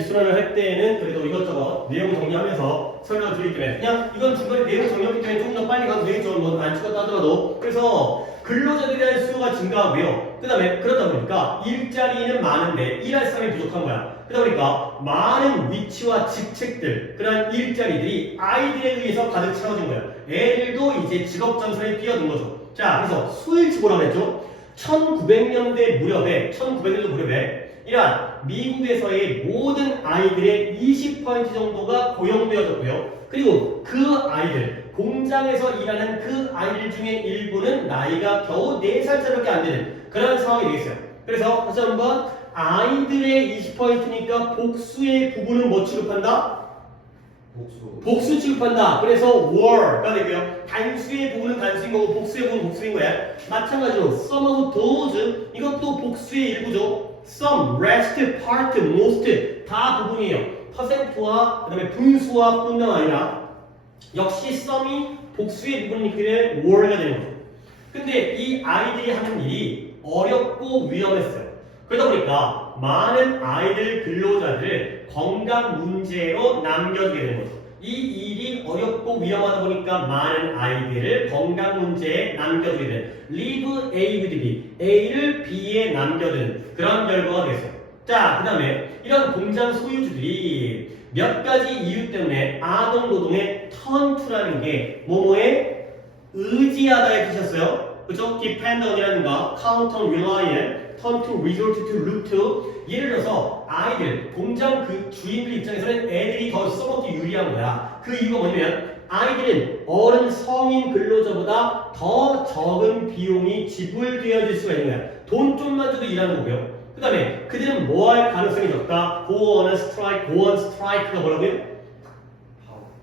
수련을 할 때에는 그래도 이것저것 내용 정리하면서 설명을 드리기 때문에 그냥 이건 중간에 내용 정리했기 때문에 좀 더 빨리 가도 되겠죠. 뭐안 찍었다 하더라도. 그래서 근로자들에 대한 수요가 증가하고요. 그 다음에 그러다 보니까 일자리는 많은데 일할 사람이 부족한 거야. 그러다 보니까 많은 위치와 직책들, 그런 일자리들이 아이들에 의해서 가득 채워진 거야. 애들도 이제 직업 전선에 뛰어든 거죠. 자, 그래서 수일치고라고 했죠. 1900년대 무렵에 이러한 미국에서의 모든 아이들의 20% 정도가 고용되어졌고요. 그리고 그 아이들, 공장에서 일하는 그 아이들 중에 일부는 나이가 겨우 4살짜리밖에 안 되는 그런 상황이 되겠어요. 그래서 다시 한번 아이들의 20%니까 복수의 부분은 뭐 취급한다? 복수 취급한다. 그래서 were가 되고요. 단수의 부분은 단수인 거고 복수의 부분은 복수인 거야. 마찬가지로 some of those 이것도 복수의 일부죠. some, rest, part, most 다 부분이에요. 퍼센트와 그 다음에 분수와 뿐만 아니라 역시 some이 복수의 부분이기 때문에 were가 되는 거죠. 근데 이 아이들이 하는 일이 어렵고 위험했어요. 그러다 보니까 많은 아이들 근로자들을 건강 문제로 남겨두게 되는 거죠. 이 일이 어렵고 위험하다 보니까 많은 아이들을 건강 문제에 남겨두게 되는 leave A with B, A를 B에 남겨두는 그런 결과가 되겠어요. 자, 그 다음에 이런 공장 소유주들이 몇 가지 이유 때문에 아동 노동의 turn to라는 게 뭐뭐에 의지하다에 뜻이었어요. 그죠? depend on이라는 거, count on, rely on, turn to, resort to, look to. 예를 들어서 아이들, 공장 그 주인들 입장에서는 애들이 더 써먹기 유리한 거야. 그 이유가 뭐냐면 아이들은 어른 성인 근로자보다 더 적은 비용이 지불되어질 수가 있는 거야. 돈 좀만 줘도 일하는 거고요. 그 다음에 그들은 뭐 할 가능성이 적다? go on strike가 뭐라고요?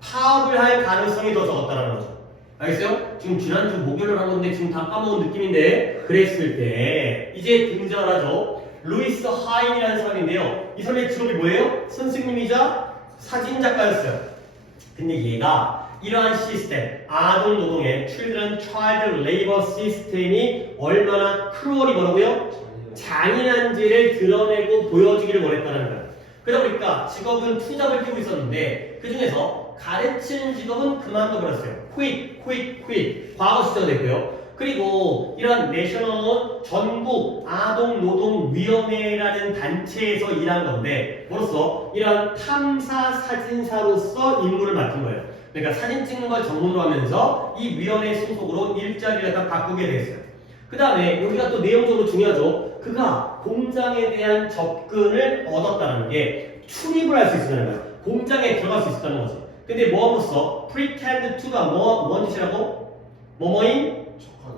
파업을 할 가능성이 더 적었다는 거죠. 알겠어요? 지금 지난주 목요일을 한 건데 지금 다 까먹은 느낌인데 그랬을 때 이제 등장을 하죠. 루이스 하인이라는 사람인데요. 이 사람의 직업이 뭐예요? 선생님이자 사진작가였어요. 근데 얘가 이러한 시스템, 아동 노동의 children child labor 시스템이 얼마나 크루얼이 뭐라고요? 잔인한지를 드러내고 보여주기를 원했다는 거예요. 그러다 보니까 직업은 투잡을 끼고 있었는데 그 중에서 가르치는 직업은 그만둬 버렸어요. quit. 과거 시제가 됐고요. 그리고 이런 내셔널 전국 아동노동위원회라는 단체에서 일한 건데 뭐로써 이런 탐사 사진사로서 임무를 맡은 거예요. 그러니까 사진 찍는 걸 전문으로 하면서 이 위원회 소속으로 일자리를 다 바꾸게 됐어요. 그 다음에 여기가 또 내용적으로 중요하죠. 그가 공장에 대한 접근을 얻었다는 게 출입을 할 수 있었다는 거예요. 공장에 들어갈 수 있었다는 거지. 근데 뭐함으로써 pretend to가 뭔 뜻이라고? 뭐뭐인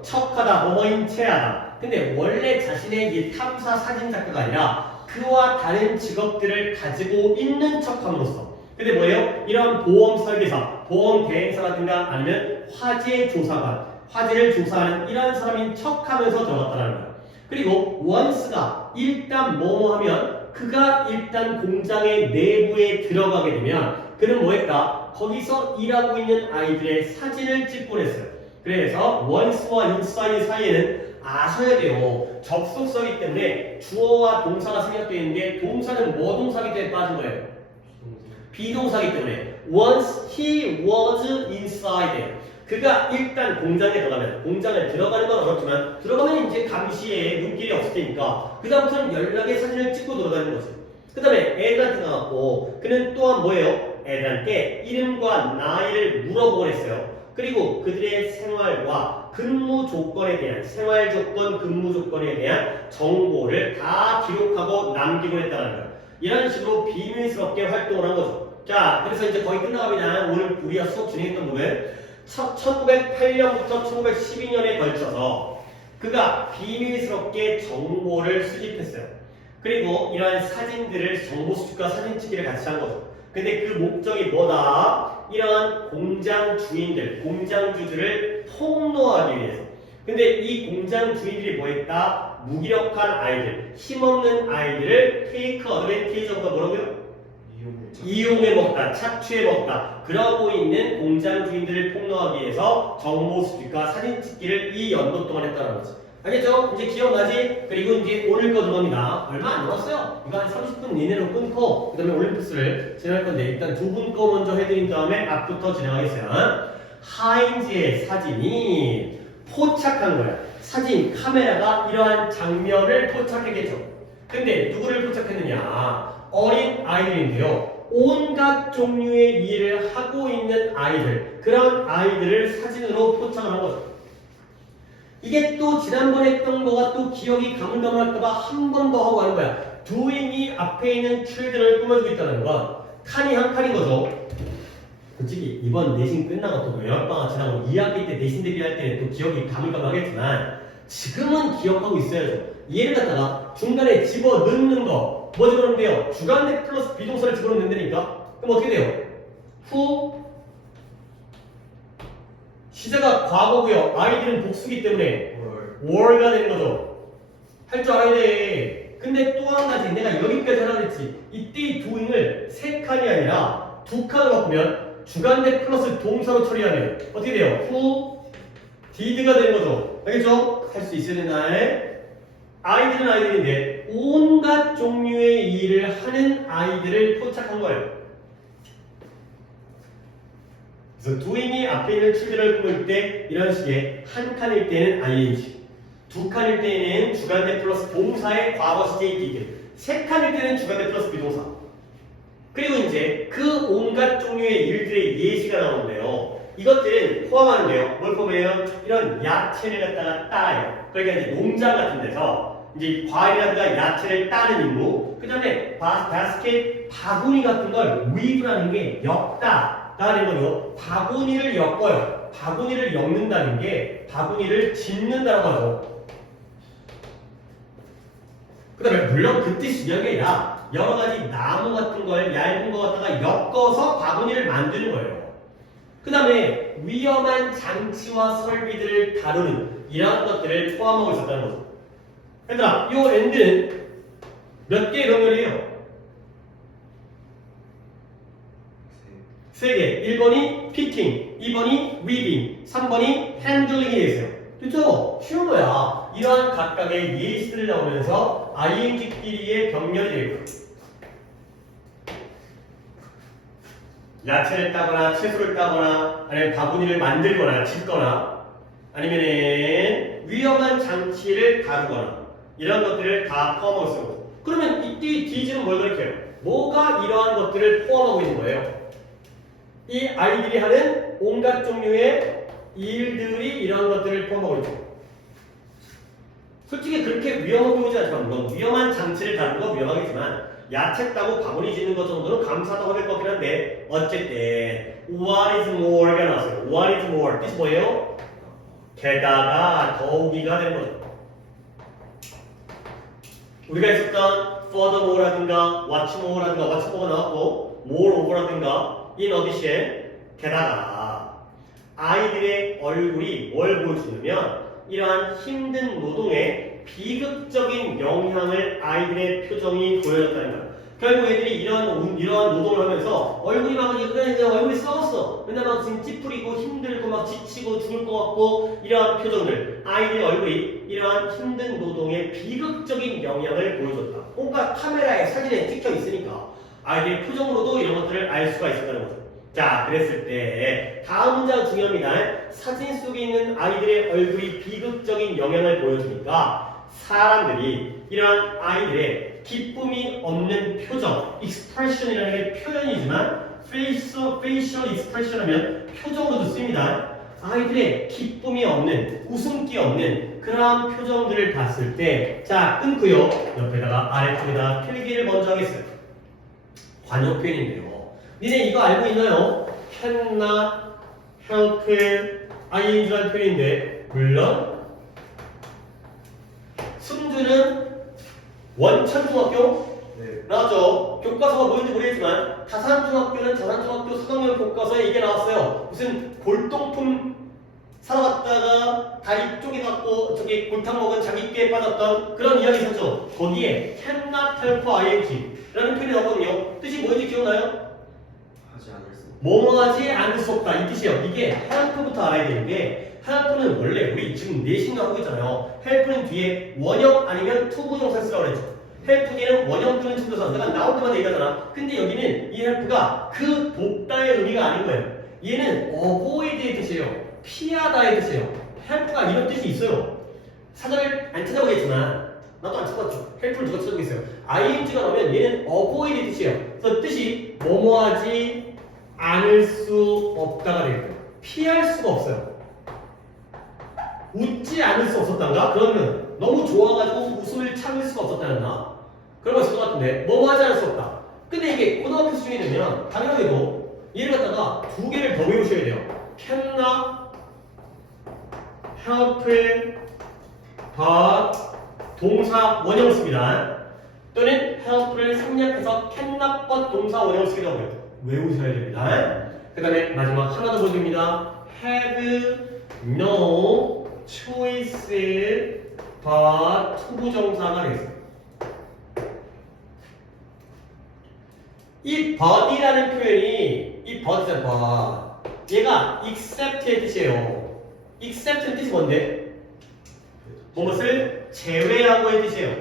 척하다, 뭐뭐인 체하다. 근데 원래 자신의 이 탐사 사진 작가가 아니라 그와 다른 직업들을 가지고 있는 척함으로써. 근데 뭐예요? 이런 보험 설계사, 보험 대행사라든가 아니면 화재 조사관, 화재를 조사하는 이런 사람인 척하면서 적었다는 거예요. 그리고 once가 일단 뭐뭐 하면 그가 일단 공장의 내부에 들어가게 되면 그는 뭐 했다? 거기서 일하고 있는 아이들의 사진을 찍곤 했어요. 그래서 once와 inside 사이에는 아셔야 돼요. 접속사이기 때문에 주어와 동사가 생략되어 있는데 동사는 뭐 동사기 때문에 빠진 거예요? 비동사기 때문에 once he was inside 그가 일단 공장에 들어가면 공장에 들어가는 건 어렵지만 들어가면 이제 감시에 눈길이 없을 테니까 그 다음부터는 연락의 사진을 찍고 들어가는 거지. 그 다음에 애들한테 나왔고 그는 또한 뭐예요? 애들한테 이름과 나이를 물어보곤 했어요. 그리고 그들의 생활과 근무 조건에 대한 생활 조건, 근무 조건에 대한 정보를 다 기록하고 남기곤 했다는 거예요. 이런 식으로 비밀스럽게 활동을 한 거죠. 자, 그래서 이제 거의 끝나갑니다. 오늘 우리가 수업 진행했던 부분 1908년부터 1912년에 걸쳐서 그가 비밀스럽게 정보를 수집했어요. 그리고 이러한 사진들을 정보 수집과 사진 찍기를 같이 한 거죠. 근데 그 목적이 뭐다? 이러한 공장 주인들, 공장주들을 폭로하기 위해서. 근데 이 공장 주인들이 뭐 했다? 무기력한 아이들, 힘없는 아이들을 테이크 어드밴티지가 뭐라고요? 이용해 먹다, 착취해 먹다. 그러고 있는 공장 주인들을 폭로하기 위해서 정보 수집과 사진 찍기를 이 연도 동안 했다는 거지. 알겠죠? 이제 기억나지? 그리고 이제 오늘 거 들어갑니다. 얼마 안 남았어요. 이거 한 30분 이내로 끊고 그 다음에 올림픽스를 진행할 건데 일단 두 분 거 먼저 해드린 다음에 앞부터 진행하겠어요. 하인즈의 사진이 포착한 거야. 사진, 카메라가 이러한 장면을 포착했겠죠. 근데 누구를 포착했느냐? 어린 아이들인데요. 온갖 종류의 일을 하고 있는 아이들, 그런 아이들을 사진으로 포착을 한 거죠. 이게 또 지난번에 했던 거가 또 기억이 가물가물할까봐 한 번 더 하고 가는 거야. doing이 앞에 있는 children을 꾸며주고 있다는 건 칸이 한 칸인 거죠. 솔직히 이번 내신 끝나고 또 여름방학 지나고 2학기 때 내신 대비할 때는 또 기억이 가물가물하겠지만 지금은 기억하고 있어야죠. 얘를 갖다가 중간에 집어넣는 거 뭐 집어넣으면 돼요? 주간대 플러스 비동사를 집어넣으면 된다니까? 그럼 어떻게 돼요? 후 시제가 과거고요. 아이들은 복수기 때문에 were가 되는 거죠. 할 줄 알아야 돼. 근데 또 한 가지 내가 여기까지 하라 그랬지. 이때 doing을 3칸이 아니라 2칸으로 바꾸면 주간대 플러스 동사로 처리하면 어떻게 돼요? who did가 되는 거죠. 알겠죠? 할 수 있어야 된다. 아이들은 아이들인데 온갖 종류의 일을 하는 아이들을 포착한 거예요. 그래서 doing이 앞에 있는 children을 꾸밀 때 이런 식의 한 칸일 때는 ing, 2칸일 때는 주간대 플러스 동사의 과거 시제 있기, 3칸일 때는 주간대 플러스 비동사. 그리고 이제 그 온갖 종류의 일들의 예시가 나오는데요. 이것들은 포함하는데요. 뭘 포함해요? 이런 야채를 갖다가 따요. 그러니까 이제 농장 같은 데서 이제 과일이라든가 야채를 따는 임무, 그 다음에 바스켓, 바구니 같은 걸 weave라는 게 엮다 라는 거요. 바구니를 엮어요. 바구니를 엮는다는 게 바구니를 짓는다고 하죠. 그 다음에 물론 그 뜻이 여기 아니라 여러 가지 나무 같은 걸 얇은 거 갖다가 엮어서 바구니를 만드는 거예요. 그 다음에 위험한 장치와 설비들을 다루는 이러한 것들을 포함하고 있었다는 거죠. 얘들아, 이 end는 몇 개의 병렬이에요? 3개. 1번이 picking, 2번이 weaving, 3번이 handling이 되어 있어요. 그렇죠? 쉬운 거야. 이러한 각각의 예시들을 나오면서 ing끼리의 병렬이 되어 있고 야채를 따거나 채소를 따거나 아니면 바구니를 만들거나 짓거나 아니면은 위험한 장치를 다루거나 이런 것들을 다 포함하고 있어요. 그러면 이때 dg는 뭘 가리켜요? 뭐가 이러한 것들을 포함하고 있는 거예요? 이 아이들이 하는 온갖 종류의 일들이 이러한 것들을 포함하고 있죠. 솔직히 그렇게 위험하게 보이지 않지만 물론 위험한 장치를 다루는 건 위험하겠지만 야채 따고 바구니 짓는 것 정도는 감사하다고 할 것 같긴 한데 어쨌든 what is more가 나왔어요. what is more 뜻이 뭐예요? 게다가 더욱이가 되는 거죠. 우리가 했었던 furthermore라든가 what's more라든가 what's more가 나왔고 moreover라든가 in addition 게다가 아이들의 얼굴이 뭘 보여주냐면 이러한 힘든 노동에 비극적인 영향을 아이들의 표정이 보여줬다는 거야. 결국 애들이 이러한 노동을 하면서 얼굴이 막 그래 얼굴이 썩었어. 맨날 막 지금 찌푸리고 힘들고 막 지치고 죽을 것 같고 이러한 표정들 아이들의 얼굴이 이러한 힘든 노동에 비극적인 영향을 보여줬다. 뭔가 카메라에 사진에 찍혀 있으니까 아이들의 표정으로도 이런 것들을 알 수가 있었다는 거죠. 자, 그랬을 때 다음 문장 중요합니다. 사진 속에 있는 아이들의 얼굴이 비극적인 영향을 보여주니까 사람들이 이러한 아이들의 기쁨이 없는 표정, expression이라는 게 표현이지만 facial expression 하면 표정으로도 쓰입니다. 아이들의 기쁨이 없는, 웃음기 없는 그러한 표정들을 봤을 때 자, 끊고요. 옆에다가 아래쪽에다 필기를 먼저 하겠어요. 관용 표현인데요. 니네 이거 알고 있나요? cannot help ing라는 표현인데 물론 승주는 원천중학교 나왔죠. 교과서가 뭐인지 모르겠지만 다산중학교는 다산중학교 수강용 교과서에 이게 나왔어요. 무슨 골동품 사러 갔다가 다리 쪼개갖고 저기 골탕 먹은 자기께 빠졌던 그런 이야기 있었죠. 거기에 cannot help ing라는 표현이 나왔거든요. 뜻이 뭐인지 기억나요? 뭐뭐 하지 않을 수 없다 이 뜻이에요. 이게 help부터 알아야 되는데 help는 원래 우리 지금 내신도 하고 있잖아요. help는 뒤에 원형 아니면 투부정사 쓰라고 그랬죠. help 뒤에는 원형 또는 투부정사 내가 나올 때마다 얘기하잖아. 근데 여기는 이 help가 그 돕다의 의미가 아닌 거예요. 얘는 avoid의 뜻이에요. 피하다의 뜻이에요. help가 이런 뜻이 있어요. 사전을 안 찾아보겠지만 나도 안 찾아봤죠. help를 누가 찾아보겠어요. ing가 나오면 얘는 avoid의 뜻이에요. 그래서 뜻이 뭐뭐하지 않을 수 없다가 되겠고요. 피할 수가 없어요. 웃지 않을 수 없었단가? 그러면 너무 좋아가지고 웃음을 참을 수가 없었다였나? 그런 거 있을 것 같은데 뭐뭐하지 않을 수 없다. 근데 이게 고등학교 수준이 되면 당연하게도 얘를 갖다가 두 개를 더 외우셔야 돼요. cannot help but 동사 원형을 씁니다. 또는 help를 생략해서 cannot but 동사 원형을 쓰기도 하고요. 외우셔야 됩니다. 그 다음에 마지막 하나 더 보여드립니다. have no choice but 투부정사가 되겠습니다. 이 but이라는 표현이 이 but이잖아. 얘가 except의 뜻이에요. except의 뜻이 뭔데? 무엇을 제외하고의 뜻이에요.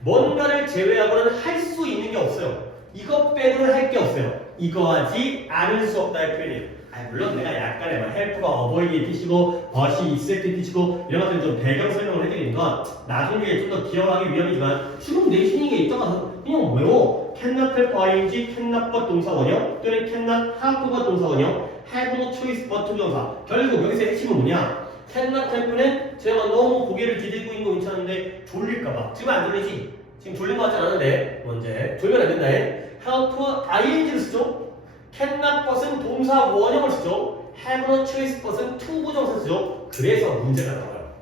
뭔가를 제외하고는 할 수 있는 게 없어요. 이것 빼고는 할 게 없어요. 이거 하지 않을 수 없다의 표현이에요. 물론 내가 약간의 help가 avoid의 뜻이고 but이 except의 뜻이고 이런 것들은 좀 배경 설명을 해드리는 건 나중에 좀 더 기억하기 위함이지만 지금 내신이게 있다가 그냥 외워. cannot help ing, cannot but 동사 원형 또는 cannot help but 동사 원형 have no choice but 동사. 결국 여기서 핵심은 뭐냐? cannot help는 제가 너무 고개를 디디고 있는 거 괜찮은데 졸릴까봐. 지금 안 졸리지? 지금 졸린 거 같지 않은데 언제? 졸면 안 된다. help ing를 쓰죠. cannot but은 동사 원형을 쓰죠. have no choice but은 투부정사 쓰죠. 그래서 문제가 나와요.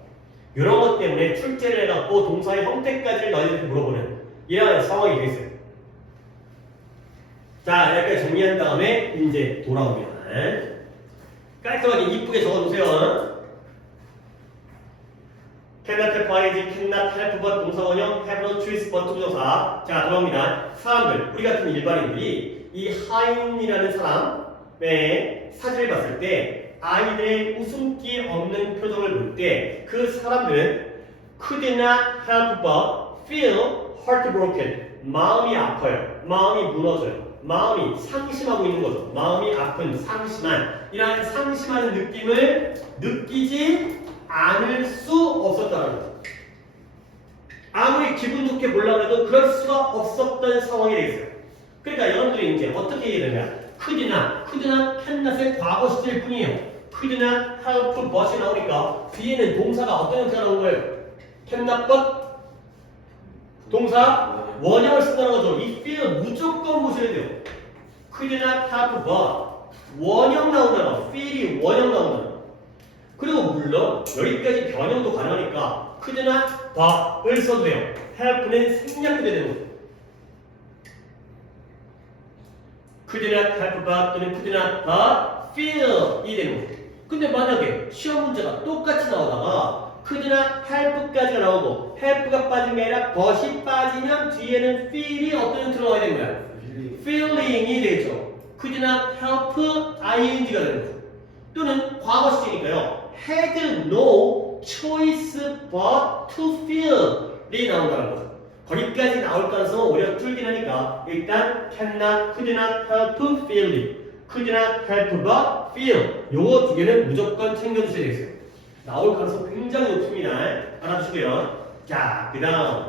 이런 것 때문에 출제를 해갖고 동사의 형태까지를 너희들한테 물어보는 이런 상황이 되겠어요. 자, 여기까지 정리한 다음에 이제 돌아오면 깔끔하게 이쁘게 적어주세요. cannot help ing, cannot help but 동사 원형, have no choice but 투부정사. 자, 돌아옵니다. 사람들, 우리 같은 일반인들이 이 하인이라는 사람의 사진을 봤을 때 아이들의 웃음기 없는 표정을 볼 때 그 사람들은 could not help but feel heartbroken. 마음이 아파요. 마음이 무너져요. 마음이 상심하고 있는 거죠. 마음이 아픈, 상심한 이러한 상심하는 느낌을 느끼지 않을 수 없었다는 거죠. 아무리 기분 좋게 보려고 해도 그럴 수가 없었던 상황이 되겠어요. 그러니까 여러분들이 이제 어떻게 얘기하냐? could not, cannot의 과거 시제일 뿐이에요. could not help but이 나오니까 뒤에는 동사가 어떤 형태가 나온 거예요? cannot but 동사 원형을 쓴다는 거죠. 이 feel은 무조건 보셔야 돼요. could not help but 원형 나온다는 feel이 원형 나온다는. 그리고 물론 여기까지 변형도 가능하니까 could not but을 써도 돼요. help는 생략도 되는 거죠. could not help but 또는 could not but feel이 되는 거죠. 근데 만약에 시험 문제가 똑같이 나오다가 could not help까지가 나오고 help가 빠진 게 아니라 but이 빠지면 뒤에는 feel이 어떤 형태로 나와야 되는 거야? feeling이 되겠죠. could not help ing가 되는 거죠. 또는 과거 시제니까요. had no choice but to feel이 나온다는 거죠. 거기까지 나올 가능성은 오히려 줄긴 하니까 일단 cannot, could not help feeling, could not help but feel 요거 두 개는 무조건 챙겨주셔야 되겠어요. 나올 가능성 굉장히 높습니다. 알아두시고요. 자, 그 다음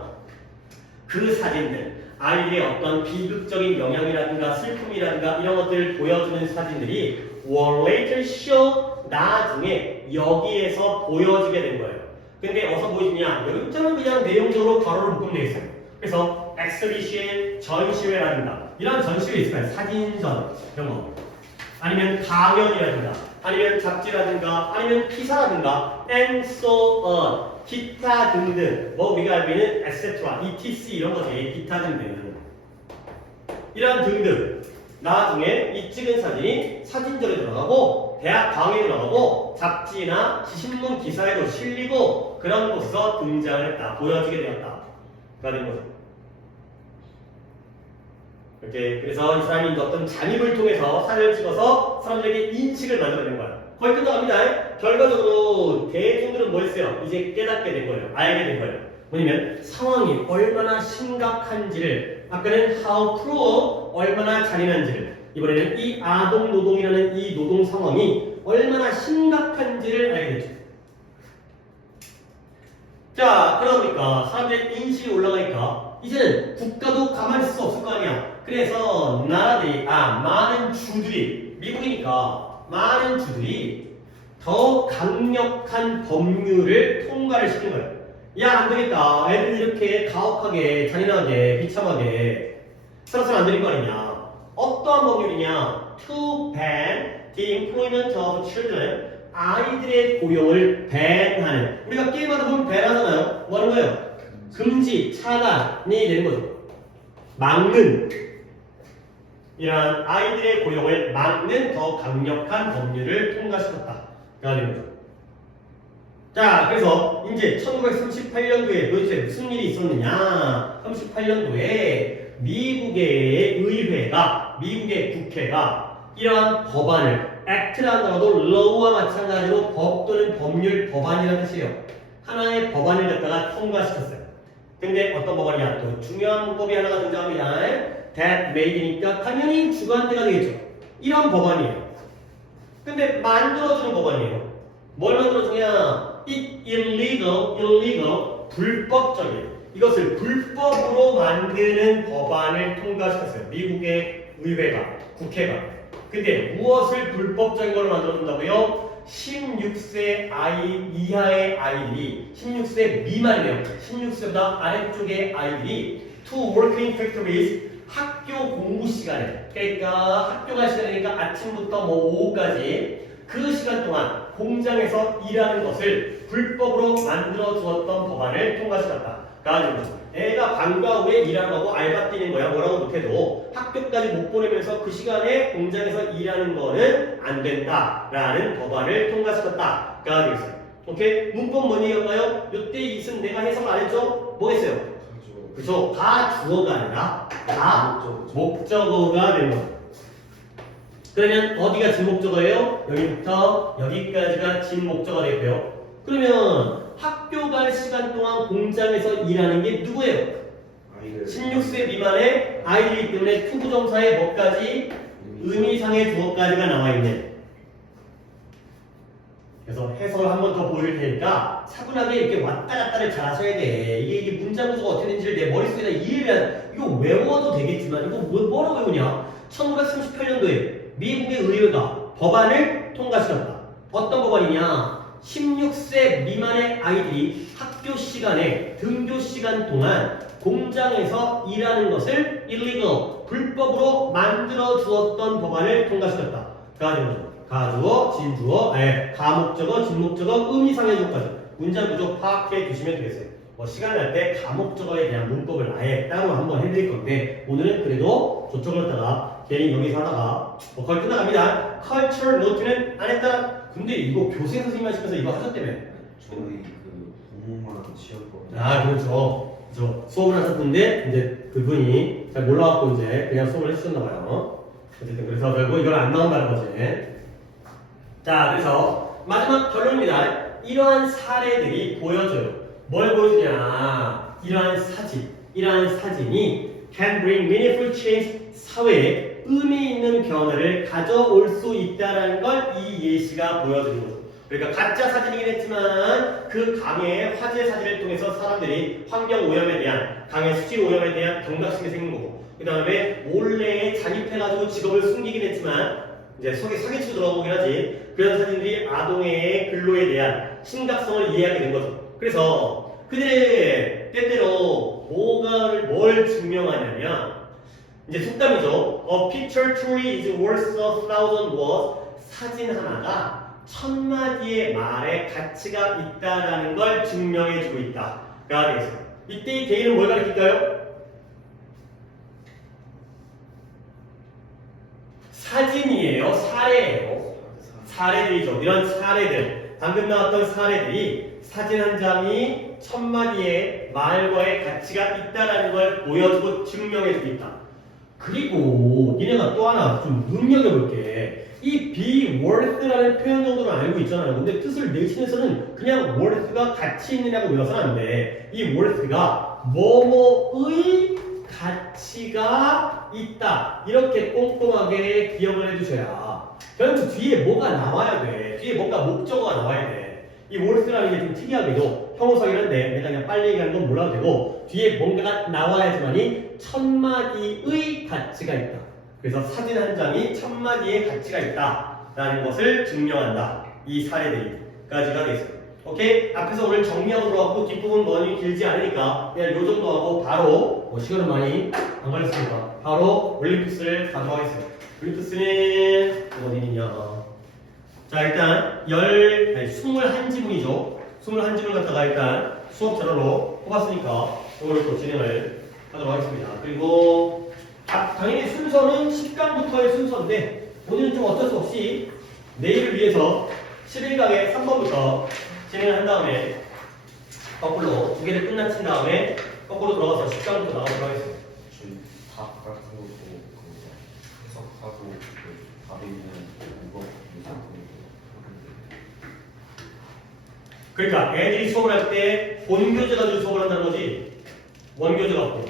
그 사진들 아이들의 어떤 비극적인 영향이라든가 슬픔이라든가 이런 것들을 보여주는 사진들이 were later shown 나중에 여기에서 보여지게 된 거예요. 근데 어디서 보여주냐? 여기부터는 그냥 내용적으로 괄호를 묶으면 되겠어요. 그래서 exhibition, 전시회라든가 이런 전시회 있을까요? 사진전 이런 거 아니면 강연이라든가 아니면 잡지라든가 아니면 기사라든가 and so on 기타 등등 뭐 우리가 알고 있는 etc, etc 이런 거지 기타 등등 이런 등등 나중에 이 찍은 사진이 사진전에 들어가고 대학 강의에 들어가고 잡지나 신문 기사에도 실리고 그런 곳에서 등장을 했다 보여지게 되었다 가 된 거죠. 이렇게 그래서 이 사람이 어떤 잠입을 통해서 사진을 찍어서 사람들에게 인식을 만들어낸 거야. 거의 끝나갑니다. 결과적으로 대중들은 뭐 했어요? 이제 깨닫게 된 거예요. 알게 된 거예요. 뭐냐면 상황이 얼마나 심각한지를, 아까는 how cruel, 얼마나 잔인한지를, 이번에는 이 아동 노동이라는 이 노동 상황이 얼마나 심각한지를 알게 되죠. 자, 그러다 보니까 사람들의 인식이 올라가니까 이제는 국가도 가만히 있을 수 없을 거 아니야. 그래서 나라들이, 많은 주들이, 미국이니까 많은 주들이 더 강력한 법률을 통과를 시킨 거예요. 야, 안 되겠다. 애들 이렇게 가혹하게, 잔인하게, 비참하게 살아서는 안 되는 거 아니냐. 어떠한 법률이냐? To ban the employment of children. 아이들의 고용을 밴하는. 우리가 게임하다 보면 밴하잖아요. 뭐 하는 거예요? 금지, 차단이 되는 거죠. 막는. 이러한 아이들의 고용을 막는 더 강력한 법률을 통과시켰다. 가 되는 거죠. 자, 그래서 이제 1938년도에 도대체 무슨 일이 있었느냐? 38년도에 미국의 의회가, 미국의 국회가 이러한 법안을 액트라는 단어도 law와 마찬가지로 법 또는 법률, 법안이라는 뜻이에요. 하나의 법안을 갖다가 통과시켰어요. 근데 어떤 법안이냐? 또 중요한 문법이 하나가 등장합니다. That made니까 당연히 주관대가 되겠죠. 이런 법안이에요. 근데 만들어주는 법안이에요. 뭘 만들어주냐? It illegal, 불법적인. 이것을 불법으로 만드는 법안을 통과시켰어요. 미국의 의회가, 국회가. 근데 무엇을 불법적인 걸로 만들어준다고요? 16세 이하의 아이들이, 16세 미만이네요. 16세보다 아래쪽의 아이들이 to work in factories, 학교 공부 시간에, 그러니까 학교 갈 시간이니까 아침부터 뭐 오후까지 그 시간 동안 공장에서 일하는 것을 불법으로 만들어 주었던 법안을 통과시켰다. 그래가지고 애가 방과 후에 일하는 거고 알바 뛰는 거야. 뭐라고 못해도 학교까지 못 보내면서 그 시간에 공장에서 일하는 거는 안 된다라는 법안을 통과시켰다. 가 되겠어요. 오케이? 문법 뭔 얘기인가요? 요때 이승 내가 해석을 안 했죠? 뭐겠어요? 그죠? 다 주어가 아니라 다 목적어가 되는 거죠. 그러면 어디가 진목적어예요? 여기부터 여기까지가 진목적어가 되고요. 그러면 학교 갈 시간 동안 공장에서 일하는 게 누구예요? 16세 미만의 아이들이기 때문에 투부정사의 뭐까지? 의미상의 주어까지가 나와있네. 그래서 해석을 한 번 더 보여줄 테니까 차분하게 이렇게 왔다 갔다를 잘 하셔야 돼. 이게 문장 구조가 어떻게 되는지를 내 머릿속에다 이해를, 이거 외워도 되겠지만 이거 뭐라고 외우냐? 1938년도에 미국의 의회가 법안을 통과시켰다. 어떤 법안이냐? 16세 미만의 아이들이 학교 시간에, 등교 시간 동안 공장에서 일하는 것을 illegal, 불법으로 만들어 주었던 법안을 통과시켰다. 가주어, 진주어, 가목적어, 진목적어, 의미상의 조까지 문장 구조 파악해 두시면 되겠어요. 시간 날 때 가목적어에 대한 문법을 아예 따로 한번 해드릴 건데 오늘은 그래도 저쪽을 했다가 괜히 여기서 하다가 거의 끝나갑니다. Culture Note는 안 했다. 근데 이거 교생 선생님 하시면서 이거 하셨다며. 저희 그 부모만 시험법. 그렇죠. 수업을 하셨는데 이제 그분이 잘 몰라갖고 이제 그냥 수업을 해주셨나봐요. 어쨌든 그래서 결국 이건 안 나온다는 거지. 자, 그래서 마지막 결론입니다. 이러한 사례들이 보여줘요. 뭘 보여주냐? 이러한 사진이 can bring meaningful change, 사회에 의미 있는 변화를 가져올 수 있다는 걸 이 예시가 보여주는 거죠. 그러니까 가짜 사진이긴 했지만 그 강의 화제 사진을 통해서 사람들이 환경 오염에 대한, 강의 수질 오염에 대한 경각심이 생긴 거고, 그 다음에 몰래 잔입해가지고 직업을 숨기긴 했지만 이제 속에 사기치고 들어오긴 하지. 그런 사진들이 아동의 근로에 대한 심각성을 이해하게 된 거죠. 그래서 그들의 때때로 뭘 증명하냐면 이제 속담이죠. A picture truly is worth a thousand words. 사진 하나가 1000마디의 말에 가치가 있다라는 걸 증명해주고 있다가 되겠어요. 이때 이 대의는 뭘 가리킬까요? 사진이에요. 사례예요. 사례들이죠. 이런 사례들, 방금 나왔던 사례들이 사진 한 장이 1000마디의 말과의 가치가 있다라는 걸 보여주고 증명해주고 있다. 그리고 니네가 또 하나 좀 눈여겨볼게. 이 be worth라는 표현 정도는 알고 있잖아요. 근데 뜻을 내신에서는 그냥 worth가 가치 있느냐고 외워서는 안 돼. 이 worth가 뭐뭐의 가치가 있다. 이렇게 꼼꼼하게 기억을 해주셔야. 결국 뒤에 뭐가 나와야 돼. 뒤에 뭔가 목적어가 나와야 돼. 이 worth라는 게 좀 특이하게도 형용사이란데 내가 그냥 빨리 얘기하는 건 몰라도 되고 뒤에 뭔가가 나와야지만이 천마디의 가치가 있다. 그래서 사진 한 장이 천마디의 가치가 있다라는 것을 증명한다. 이 사례들까지가 되겠습니다. 오케이? 앞에서 오늘 정리하고 들어왔고 뒷부분 많이 길지 않으니까 그냥 요 정도 하고 바로 시간은 많이 안 걸렸으니까 바로 올림푸스를 가져가겠습니다. 올림푸스는 어디 있냐? 자 일단 21지문이죠. 21지문 갖다가 일단 수업 자료로 뽑았으니까 이걸 또 진행을 하도록 하겠습니다. 그리고 당연히 순서는 10강부터의 순서인데 오늘은 좀 어쩔 수 없이 내일을 위해서 11강의 3번부터 진행을 한 다음에 거꾸로 두 개를 끝마친 다음에 거꾸로 들어가서 10강부터 나가도록 하겠습니다. 저희 답 같은 것도 해석하고 답에 있는 이거 그러니까 애들이 수업을 할 때 본교재 가지고 수업을 한다는 거지 원교재 갖고.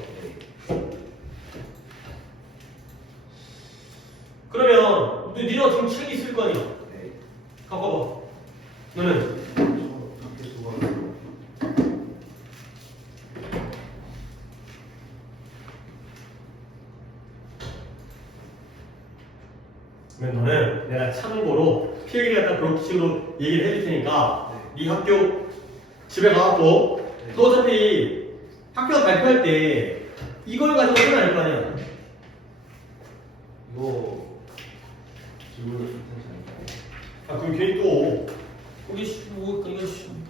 그러면 니네가 지금 책이 있을 거 아니야? 네. 갖고 와봐. 너는? 학교 수업을 그러면 너는 내가 참고로 필기를 갖다 그런 식으로 얘기를 해줄 테니까 네 학교 집에 가갖고 너 어차피 학교 발표할 때 이걸 가지고 끝날 거 아니야? 이거 질문을 좀 하지 않을까요? 아 그럼 괜히 또 거기 뭐 이거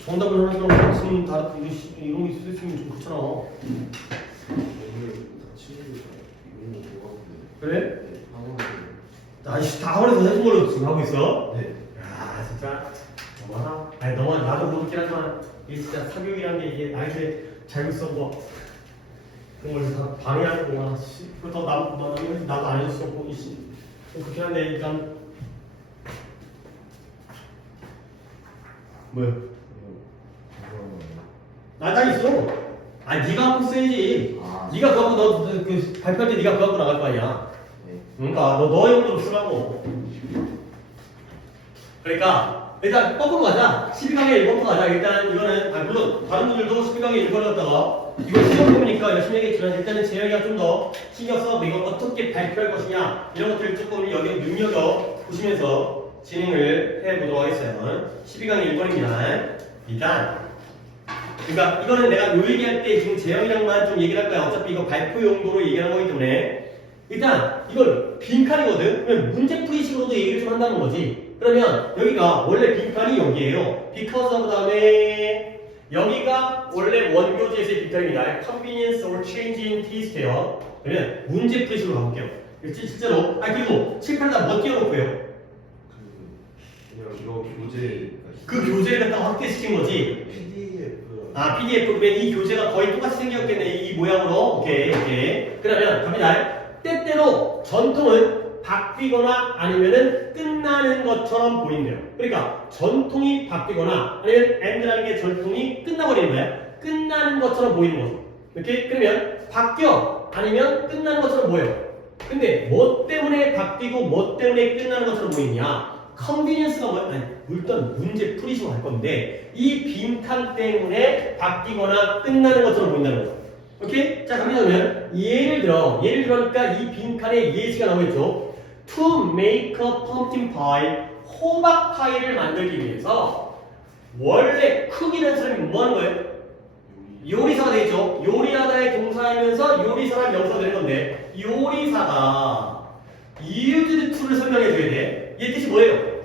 정답을 하는 사람 무슨 다른 이런 게 있으면 좀 그렇잖아. 오늘 친구들 이런 거 좋아하고 그래? 네, 학원에 아이씨 다 학원에서 해준 걸로 지금 하고 있어? 네. 야 진짜 너무하다. 아니 너무 나도 그렇긴 하지만 이게 진짜 사교육이란 게 이게 아이들 잘못써 뭐 그런 걸 다 방해하고 그렇다고 나도 안 해줄 수 없고 이씨 좀 그렇긴 한데 일단 뭐야? 나다 있어. 아 네가 하고 있어야지. 아. 네가 그거 하고 너 그 발표할 때 네가 그거 하고 나갈 거 아니야. 네. 그러니까 너 용도로 쓰라고. 그러니까 일단 거꾸로 가자. 12강에 1번부터 가자. 일단 이거는 물론 다른 분들도 12강에 1번을 갖다가 이거 시험 보니까 열심히 하겠지만 일단은 재영이가 좀 더 신경 써서 이걸 어떻게 발표할 것이냐 이런 것들을 조금 여기 눈여겨 보시면서 진행을 해보도록 하겠어요. 12강에 1번입니다. 일단 그러니까 이거는 내가 요 얘기할 때 지금 재영이랑만 좀 얘기를 할 거야. 어차피 이거 발표 용도로 얘기하는 거기 때문에 일단 이걸 빈칸이거든. 그러면 문제풀이식으로도 얘기를 좀 한다는 거지. 그러면 여기가 원래 빈칸이 여기에요. because 그 다음에 여기가 원래 원교재에서의 빈칸입니다. convenience or change in taste예요. 그러면 문제풀이식으로 가볼게요. 실제로 그리고 칠판에다 뭐 띄워놓고요? 그냥 이거 교재 그 교재를 갖다가 확대시킨 거지. PDF PDF 그러면 이 교재가 거의 똑같이 생겼겠네. 이 모양으로. 오케이. 그러면 갑니다. 때때로 전통은 바뀌거나 아니면은 끝나는 것처럼 보인대요. 그러니까 전통이 바뀌거나 아니면 end라는 게 전통이 끝나버리는 거야. 끝나는 것처럼 보이는 거죠. 이렇게 그러면 바뀌어 아니면 끝나는 것처럼 보여. 근데 뭐 때문에 바뀌고 뭐 때문에 끝나는 것처럼 보이냐? 컨비니언스가 뭐야? 아니, 일단 문제 풀이식으로 할 건데 이 빈칸 때문에 바뀌거나 끝나는 것처럼 보인다는 거죠. 오케이? 자, 그러면 예를 들어니까 이 빈칸에 예시가 나오겠죠. To make a pumpkin pie, 호박 파이를 만들기 위해서 원래 cook이라는 사람이 뭐 하는 거예요? 요리사가 되겠죠. 요리하다의 동사이면서 요리사라는 명사가 되는 건데 요리사가 used to를 설명해 줘야 돼. 얘 뜻이 뭐예요?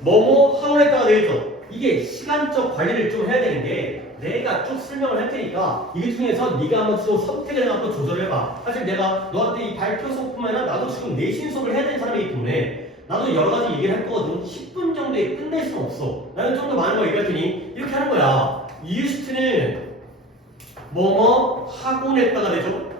뭐뭐 학원에다가 되겠죠. 이게 시간적 관리를 좀 해야 되는 게 내가 쭉 설명을 할 테니까 이 중에서 네가 한번 또 선택을 한번 조절을 해봐. 사실 내가 너한테 이 발표 수업뿐만 아니라 나도 지금 내신 수업을 해야 되는 사람이기 때문에 나도 여러 가지 얘기를 할 거거든. 10분 정도에 끝낼 수는 없어. 나는 좀 더 많은 거 얘기할 테니 이렇게 하는 거야. 이유스트는 뭐뭐 학원에다가 되죠.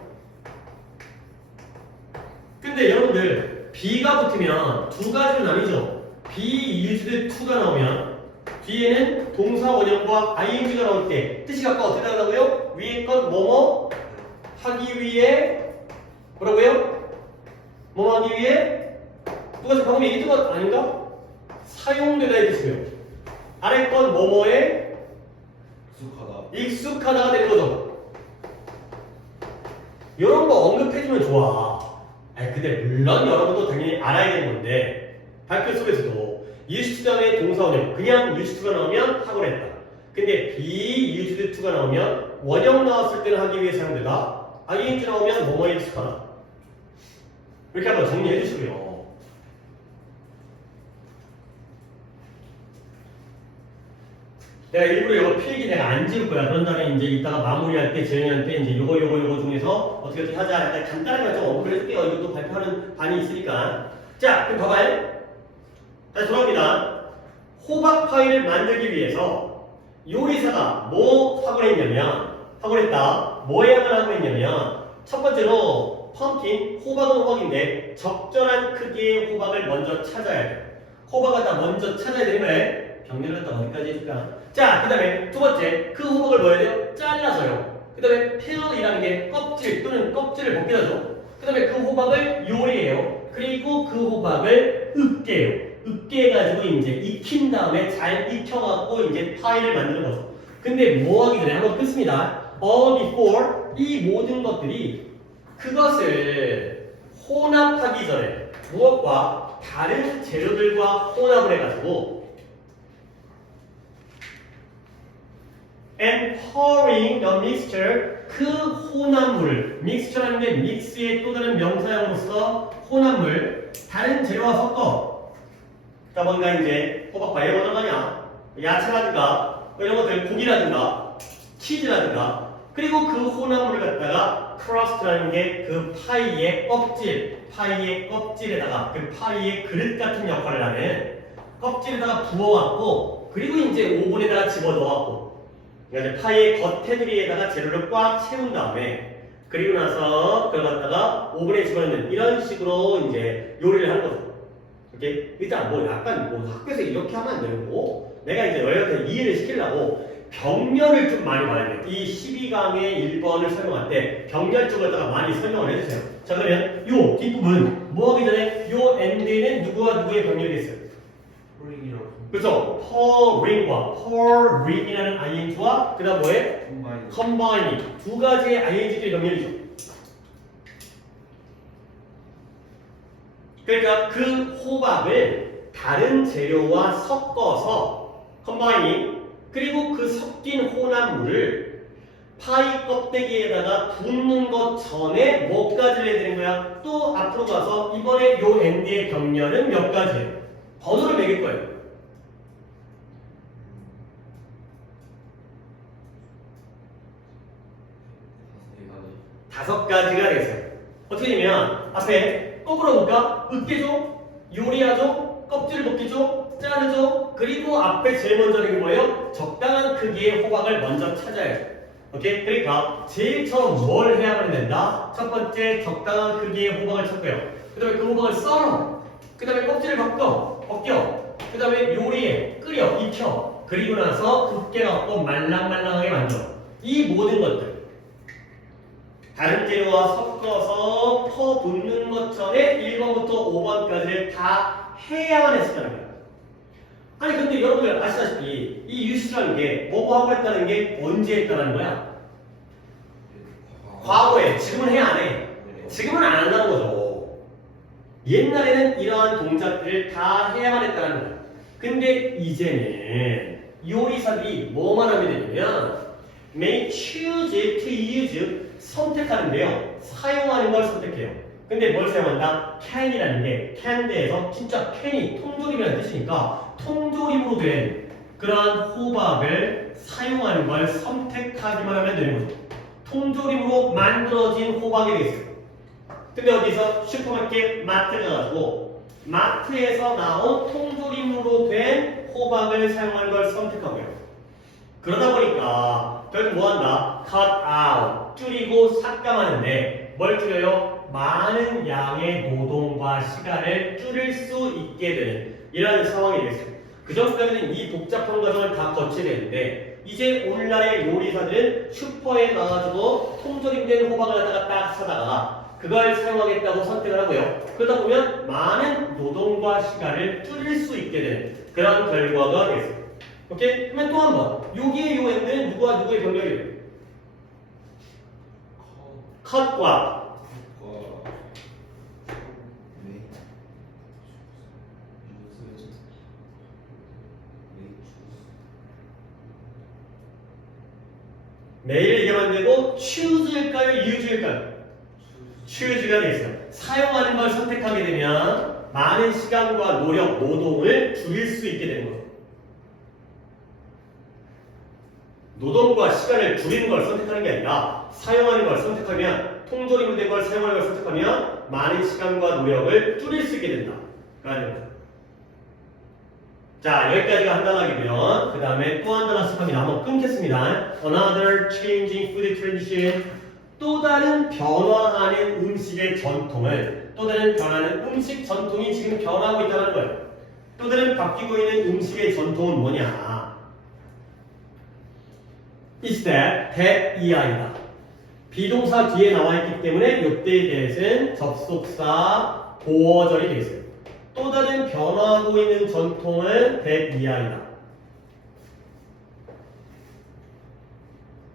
근데 여러분들 B가 붙으면 두 가지로 나뉘죠. be used to가 나오면 뒤에는 동사 원형과 ing가 나올 때 뜻이 각각 어떻게 나온다고요? 위에 건 뭐뭐 하기 위해 뭐라고요? 뭐 하기 위해 누가 지금 방금 얘기했던 것 아닌가? 사용되다의 뜻이에요. 아래 건 뭐뭐에 익숙하다. 익숙하다가 되는 거죠. 이런 거 언급해주면 좋아. 아니 근데 물론 여러분도 당연히 알아야 되는 건데 발표 속에서도 used 다음에 동사 원형 그냥 used to가 나오면 하고 했다. 근데 be used to가 나오면 원형 나왔을 때는 하기 위해 사용되다. ing 나오면 뭐뭐에 익숙하다. 이렇게 한번 정리해 주시고요. 내가 일부러 이거 필기 내가 안 지울 거야. 그런 다음에 이제 이따가 마무리할 때 재영이한테 이제 요거 중에서 어떻게 하자. 약간 간단하게 좀 언급을 해줄게요. 이것도 발표하는 반이 있으니까. 자, 그럼 봐봐요. 다시 돌아옵니다. 호박 파이를 만들기 위해서 요리사가 뭐 하고 했다. 뭐 해야만 하고 했냐면 첫 번째로 펌킨, 호박은 호박인데 적절한 크기의 호박을 먼저 찾아야 돼. 호박을 다 먼저 찾아야 되는 거예요. 병렬을 갖다 어디까지 해줄까? 자, 그 다음에 두 번째, 그 호박을 뭐 해야 돼요? 잘라서요. 그 다음에 peel이라는 게 껍질 또는 껍질을 벗겨서 그 다음에 그 호박을 요리해요. 그리고 그 호박을 으깨요. 으깨가지고 이제 익힌 다음에 잘 익혀갖고 이제 파이를 만드는 거죠. 근데 뭐 하기 전에 한번 끊습니다. All before 이 모든 것들이 그것을 혼합하기 전에 무엇과 다른 재료들과 혼합을 해가지고 and pouring the mixture 그 혼합물을 mixture라는 게 mix의 또 다른 명사형으로서 혼합물 다른 재료와 섞어 그러니까 뭔가 이제 호박과에 뭐 들어가냐 야채라든가 이런 것들 고기라든가 치즈라든가 그리고 그 혼합물을 갖다가 crust라는 게 그 파이의 껍질에다가 그 파이의 그릇 같은 역할을 하는 껍질에다가 부어갖고 그리고 이제 오븐에다가 집어넣어갖고 그러니까 이제 파이의 겉테두리에다가 재료를 꽉 채운 다음에 그리고 나서 그걸 갖다가 오븐에 집어넣는 이런 식으로 이제 요리를 하는 거죠. 이렇게 일단 뭐 약간 뭐 학교에서 이렇게 하면 안 되고 내가 이제 너희한테 이해를 시키려고 병렬을 좀 많이 봐야 돼요. 이 12강의 1번을 설명할 때 병렬 쪽에다가 많이 설명을 해주세요. 자 그러면 요 뒷부분 뭐 하기 전에 요 엔드에는 누구와 누구의 병렬이 있어요? pouring이라고. 그렇죠. pouring이라는 ing와 그 다음 뭐에? combining 두 가지의 ing들이 병렬이죠. 그러니까 그 호박을 다른 재료와 섞어서 combining 그리고 그 섞인 혼합물을 파이 껍데기에다가 붓는 것 전에 뭐까지 해야 되는 거야? 또 앞으로 가서 이번에 요 엔드의 병렬은 몇 가지예요? 번호를 매길 거예요. 다섯 가지가 되겠어요. 어떻게 되면 앞에 거꾸로 볼까? 으깨줘, 요리하죠, 껍질 벗기죠, 자르죠. 그리고 앞에 제일 먼저 하는 게 뭐예요? 적당한 크기의 호박을 먼저 찾아야 돼. 오케이? 그러니까 제일 처음 뭘 해야만 된다? 첫 번째 적당한 크기의 호박을 찾고요. 그 다음에 그 호박을 썰어. 그 다음에 껍질을 벗겨. 그 다음에 요리해, 끓여, 익혀. 그리고 나서 으깨갖고 말랑말랑하게 만들어. 이 모든 것들 다른 재료와 섞어서 퍼붓는 것 전에 1번부터 5번까지를 다 해야만 했었다는 거예요. 아니 근데 여러분들 아시다시피 이 유스라는 게 뭐뭐 하고 했다는 게 언제 했다는 거야? 과거에. 지금은 해 안 해? 지금은 안 한다는 거죠. 옛날에는 이러한 동작들을 다 해야만 했다는 거야. 근데 이제는 요리사들이 뭐만 하면 되냐면 may choose to use 선택하는데요. 사용하는 걸 선택해요. 근데 뭘 사용한다? can이라는 게 can대에서 진짜 can이 통조림이라는 뜻이니까 통조림으로 된 그러한 호박을 사용하는 걸 선택하기만 하면 되는 거죠. 통조림으로 만들어진 호박이 되겠어요. 근데 어디서 슈퍼마켓 마트 가가지고 마트에서 나온 통조림으로 된 호박을 사용하는 걸 선택하고요. 그러다 보니까 결국 뭐한다? cut out, 줄이고 삭감하는데 뭘 줄여요? 많은 양의 노동과 시간을 줄일 수 있게 되는 이런 상황이 되겠습니다. 그 전까지는 이 복잡한 과정을 다 거쳐야 되는데 이제 오늘날의 요리사들은 슈퍼에 가가지고 통조림된 호박을 갖다가 딱 사다가 그걸 사용하겠다고 선택을 하고요. 그러다 보면 많은 노동과 시간을 줄일 수 있게 되는 그런 결과가 되겠습니다. 오케이? 그러면 또 한 번. 여기에 요 엔드는 누구와 누구의 병렬이에요? 컷과 매일 얘기하면 되고 choose일까요? use일까요? choose가 되겠어요. 사용하는 걸 선택하게 되면 많은 시간과 노력, 노동을 줄일 수 있게 되는 거죠. 노동과 시간을 줄이는 걸 선택하는 게 아니라 사용하는 걸 선택하면 통조림으로 된 걸 사용하는 걸 선택하면 많은 시간과 노력을 줄일 수 있게 된다. 라는 거죠. 자, 여기까지가 한 단락이고요. 그 다음에 또 한 단락씩 합니다. 한번 끊겠습니다. Another changing food tradition. 또 다른 변화하는 음식의 전통을, 또 다른 변화하는 음식 전통이 지금 변하고 있다는 거예요. 또 다른 바뀌고 있는 음식의 전통은 뭐냐? Is that 이하이다. 비동사 뒤에 나와 있기 때문에 이때에 대해서는 접속사 보어절이 되겠어요. 또 다른 변화하고 있는 전통은 that 이하이다.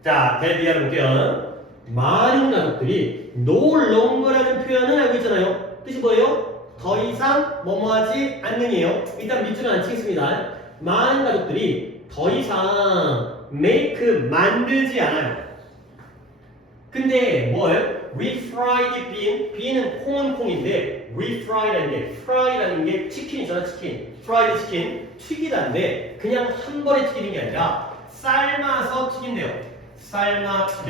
자, that 이하를 볼게요. 많은 가족들이 no longer라는 표현은 알고 있잖아요. 뜻이 뭐예요? 더 이상 뭐뭐하지 않는이에요. 일단 밑줄은 안 치겠습니다. 많은 가족들이 더 이상 make 만들지 않아요. 근데 뭘? refried bean, bean은 콩은 콩인데 refried라는 게 fry라는 게 치킨이잖아. 치킨, fried 치킨, 튀기다인데 그냥 한 번에 튀기는 게 아니라 삶아서 튀긴대요. 삶아서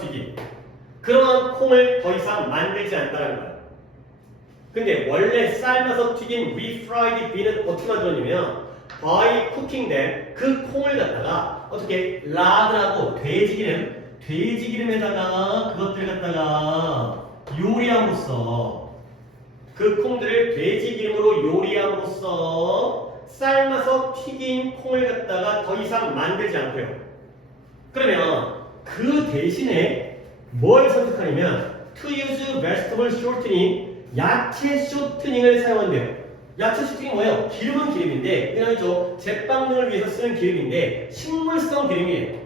튀김. 그런 콩을 더 이상 만들지 않는다는 거야. 근데 원래 삶아서 튀긴 refried bean은 어떻게 만들었냐면 by cooking them, 그 콩을 갖다가 어떻게 라드라고 돼지기름에다가 그것들 갖다가 요리함으로써 그 콩들을 돼지기름으로 요리함으로써 삶아서 튀긴 콩을 갖다가 더 이상 만들지 않고요. 그러면 그 대신에 뭘 선택하냐면 to use vegetable shortening, 야채 쇼트닝을 사용한대요. 야채 쇼트닝이 뭐예요? 기름은 기름인데 그냥이죠. 제빵용을 위해서 쓰는 기름인데 식물성 기름이에요.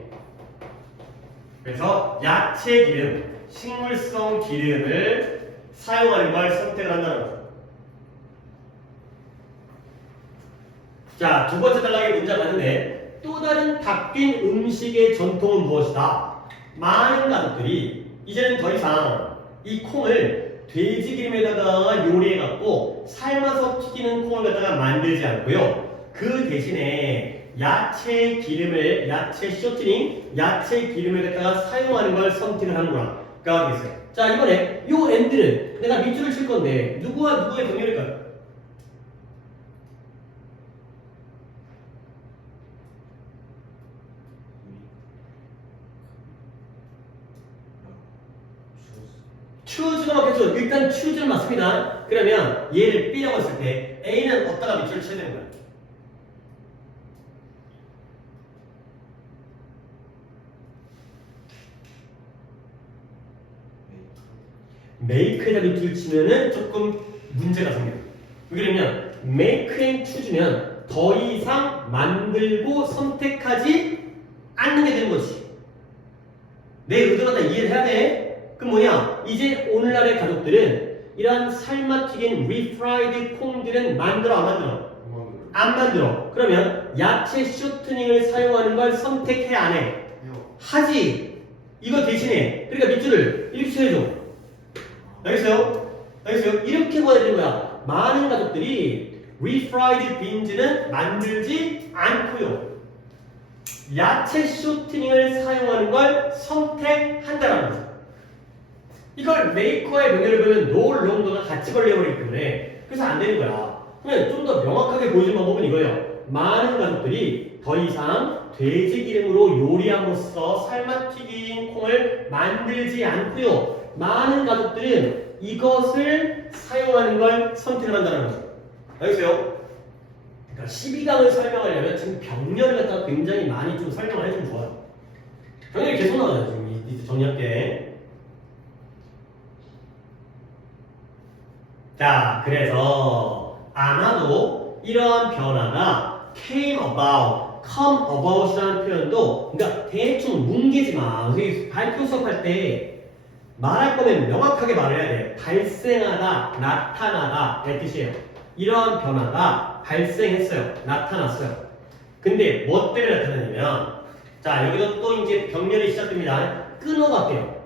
그래서 야채 기름, 식물성 기름을 사용하는 걸 선택을 한다는 거죠. 자, 두 번째 단락의 문제가 봤는데 또 다른 바뀐 음식의 전통은 무엇이다? 많은 가족들이 이제는 더 이상 이 콩을 돼지 기름에다가 요리해갖고 삶아서 튀기는 콩을 갖다가 만들지 않고요. 그 대신에 야채 기름을, 야채 쇼트닝, 야채 기름을 갖다가 사용하는 걸 선택을 하는구나. 가 되겠어요. 자, 이번에 요 엔드는 내가 밑줄을 칠 건데 누구와 누구의 병렬일까요? choose가 맞겠죠? 일단 choose는 맞습니다. 그러면 얘를 B라고 했을 때 A는 어디다가 밑줄을 쳐야 되는 거야? make에다 밑줄 치면은 조금 문제가 생겨요. 그러면 make and choose면 더 이상 만들고 선택하지 않는 게 되는 거지. 내 의도를 다 이해를 해야 돼. 그럼 뭐냐? 이제 오늘날의 가족들은 이러한 삶아 튀긴 refried 콩들은 만들어 안 만들어? 안 만들어. 그러면 야채 쇼트닝을 사용하는 걸 선택해 안 해? 하지. 이거 대신에 그러니까 밑줄을 이렇게 쳐야죠. 알겠어요? 알겠어요? 이렇게 봐야 되는 거야. 많은 가족들이 refried beans는 만들지 않고요. 야채 쇼트닝을 사용하는 걸 선택한다는 거죠. 이걸 메이커의 명예를 보면 no longer가 같이 걸려버리기 때문에 그래서 안 되는 거야. 그러면 좀 더 명확하게 보여주는 방법은 이거예요. 많은 가족들이 더 이상 돼지 기름으로 요리함으로써 삶아 튀긴 콩을 만들지 않고요. 많은 가족들은 이것을 사용하는 걸 선택을 한다는 거죠. 알겠어요? 그러니까 12강을 설명하려면 지금 병렬을 갖다가 굉장히 많이 좀 설명을 해주면 좋아요. 병렬이 계속 나오잖아요. 지금 이 정리할게. 자, 그래서 아마도 이러한 변화가 come about이라는 표현도 그러니까 대충 뭉개지 마. 우리 발표 수업할 때 말할 거면 명확하게 말을 해야 돼. 발생하다, 나타나다 이 뜻이에요. 이러한 변화가 발생했어요. 나타났어요. 근데 뭐 때문에 나타나냐면 자, 여기서 또 이제 병렬이 시작됩니다. 끊어갈게요.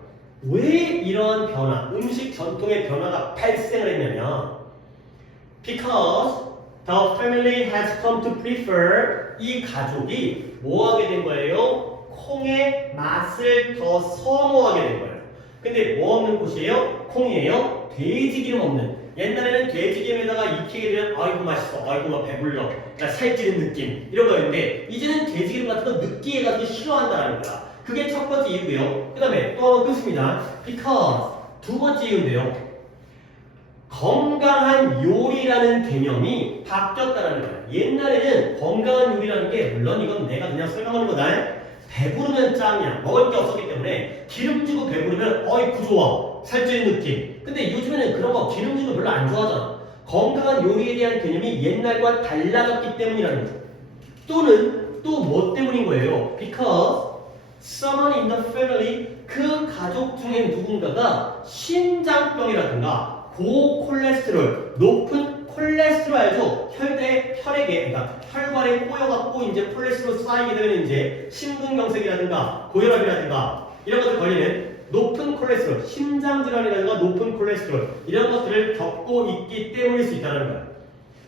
왜 이러한 변화, 음식 전통의 변화가 발생을 했냐면 because the family has come to prefer 이 가족이 뭐 하게 된 거예요? 콩의 맛을 더 선호하게 된 거예요. 근데 뭐 없는 곳이에요? 콩이에요? 돼지기름 없는. 옛날에는 돼지기름에다가 익히게 되면 아이고 맛있어, 아이고 막 배불러, 나 살찌는 느낌 이런 거였는데 이제는 돼지기름 같은 거 느끼해가지고 싫어한다라는 거야. 그게 첫 번째 이유고요. 그 다음에 또 한번 끊습니다. because 두 번째 이유인데요. 건강한 요리라는 개념이 바뀌었다는 거예요. 옛날에는 건강한 요리라는 게 물론 이건 내가 그냥 설명하는 거다. 배부르면 짱이야. 먹을 게 없었기 때문에 기름 주고 배부르면 어이구 좋아. 살찌는 느낌. 근데 요즘에는 그런 거 기름 주고 별로 안 좋아하잖아. 건강한 요리에 대한 개념이 옛날과 달라졌기 때문이라는 거죠. 또는 또 뭐 때문인 거예요? because someone in the family 그 가족 중에 누군가가 심장병이라든가 고콜레스테롤 높은 콜레스테롤 알죠? 혈액에 그러니까 혈관에 꼬여갖고 이제 콜레스테롤 쌓이게 되면 이제 심근경색이라든가 고혈압이라든가 이런 것들 걸리는 높은 콜레스테롤, 심장질환이라든가 높은 콜레스테롤 이런 것들을 겪고 있기 때문일 수 있다는 거예요.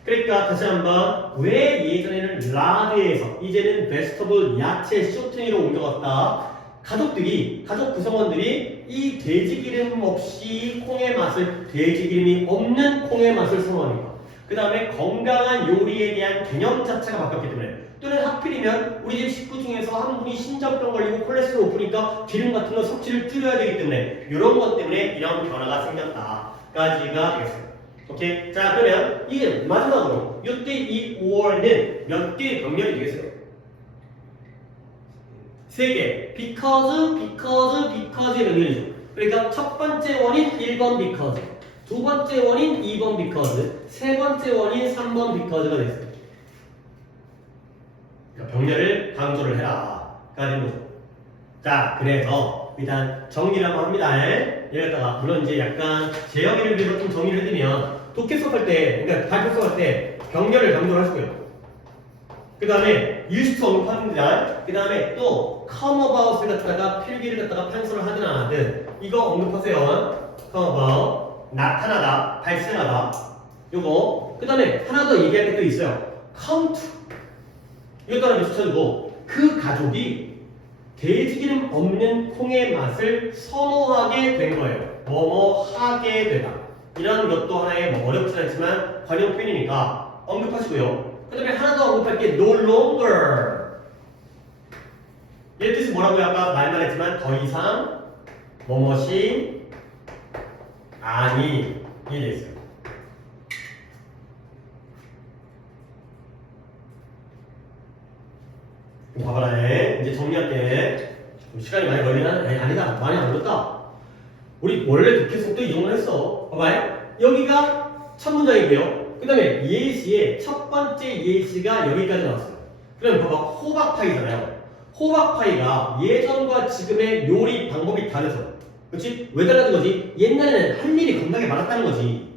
그러니까 다시 한번 왜 예전에는 라드에서 이제는 베지터블 야채 쇼트니로 옮겨갔다. 가족들이 가족 구성원들이 이 돼지기름 없이 콩의 맛을 돼지기름이 없는 콩의 맛을 선호하니까 그 다음에 건강한 요리에 대한 개념 자체가 바뀌었기 때문에 또는 하필이면 우리 집 식구 중에서 한 분이 심장병 걸리고 콜레스테롤 높으니까 기름 같은 거 섭취를 줄여야 되기 때문에 이런 것 때문에 이런 변화가 생겼다까지가 되겠습니다. 오케이? 자, 그러면 이게 마지막으로 이때 이 5월은 몇 개의 병렬이 되겠어요? 3개. because의 병렬이죠. 그러니까 첫 번째 원인 1번 because, 두 번째 원인 2번 because, 세 번째 원인 3번 because가 됐어요. 그러니까 병렬을 강조를 해라. 가 된 거죠. 자, 그래서 일단 정리를 한번 합니다. 여기다가 물론 이제 약간 제어기를 위해서 좀 정리를 해드리면 독해 수업할 때, 그러니까 발표 수업할 때 병렬을 강조를 하시고요. 그 다음에 used 언급합니다. 그 다음에 또 come about을 갖다가 필기를 갖다가 판서를 하든 안 하든 이거 언급하세요. come about 나타나다, 발생하다. 요거. 그 다음에 하나 더 얘기할 게 또 있어요. come to 이것도 하나 붙여주고 그 가족이 돼지기름 없는 콩의 맛을 선호하게 된 거예요. 뭐뭐 하게 되다. 이런 것도 하나의 뭐 어렵지 않지만 관용 표현이니까 언급하시고요. 그 다음에 하나 더 언급할 게 no longer. 얘 뜻이 뭐라고요? 아까 말만 했지만 더 이상 뭐뭐이 아니 이 돼 있어요. 봐봐라. 이제 정리할게. 시간이 많이 걸리나? 아니다. 많이 안 걸렸다. 우리 원래 독해 수업도 이 정도 했어. 봐봐요. 여기가 첫 문장이고요. 그 다음에 예시의 첫 번째 예시가 여기까지 나왔어요. 그럼 봐봐. 호박파이잖아요. 호박파이가 예전과 지금의 요리 방법이 다르죠. 그렇지? 왜 달라진 거지? 옛날에는 할 일이 겁나게 많았다는 거지.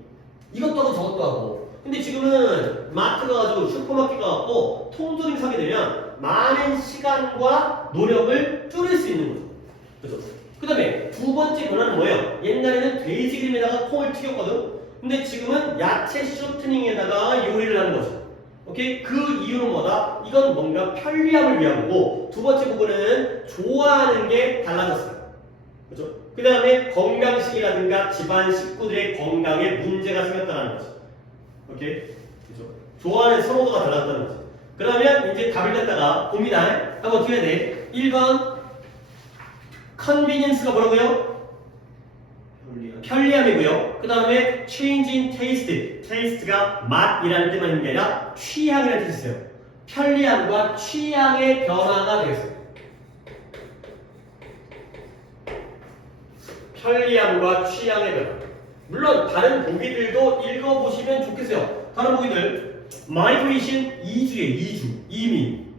이것도 하고 저것도 하고. 근데 지금은 마트 가가지고 슈퍼마켓 가갖고 통조림 사게 되면 많은 시간과 노력을 줄일 수 있는 거죠. 그렇죠? 그 다음에 두 번째 변화는 뭐예요? 옛날에는 돼지기름에다가 콩을 튀겼거든? 근데 지금은 야채 쇼트닝에다가 요리를 하는 거죠. 오케이? 그 이유는 뭐다? 이건 뭔가 편리함을 위한 거고 두 번째 부분은 좋아하는 게 달라졌어요. 그렇죠? 그 다음에 건강식이라든가 집안 식구들의 건강에 문제가 생겼다는 거죠. 오케이? 그렇죠? 좋아하는 선호도가 달라졌다는 거죠. 그러면 이제 답을 갖다가 봅니다. 한번 어떻게 해야 돼? 1번 convenience가 뭐라고요? 편리함이고요. 그 다음에 change in taste. taste가 맛이라는 뜻만 있는 게 아니라 취향이라는 뜻이 있어요. 편리함과 취향의 변화가 되겠어요. 편리함과 취향의 변화. 물론 다른 보기들도 읽어보시면 좋겠어요. 다른 보기들 migration 이주의 이민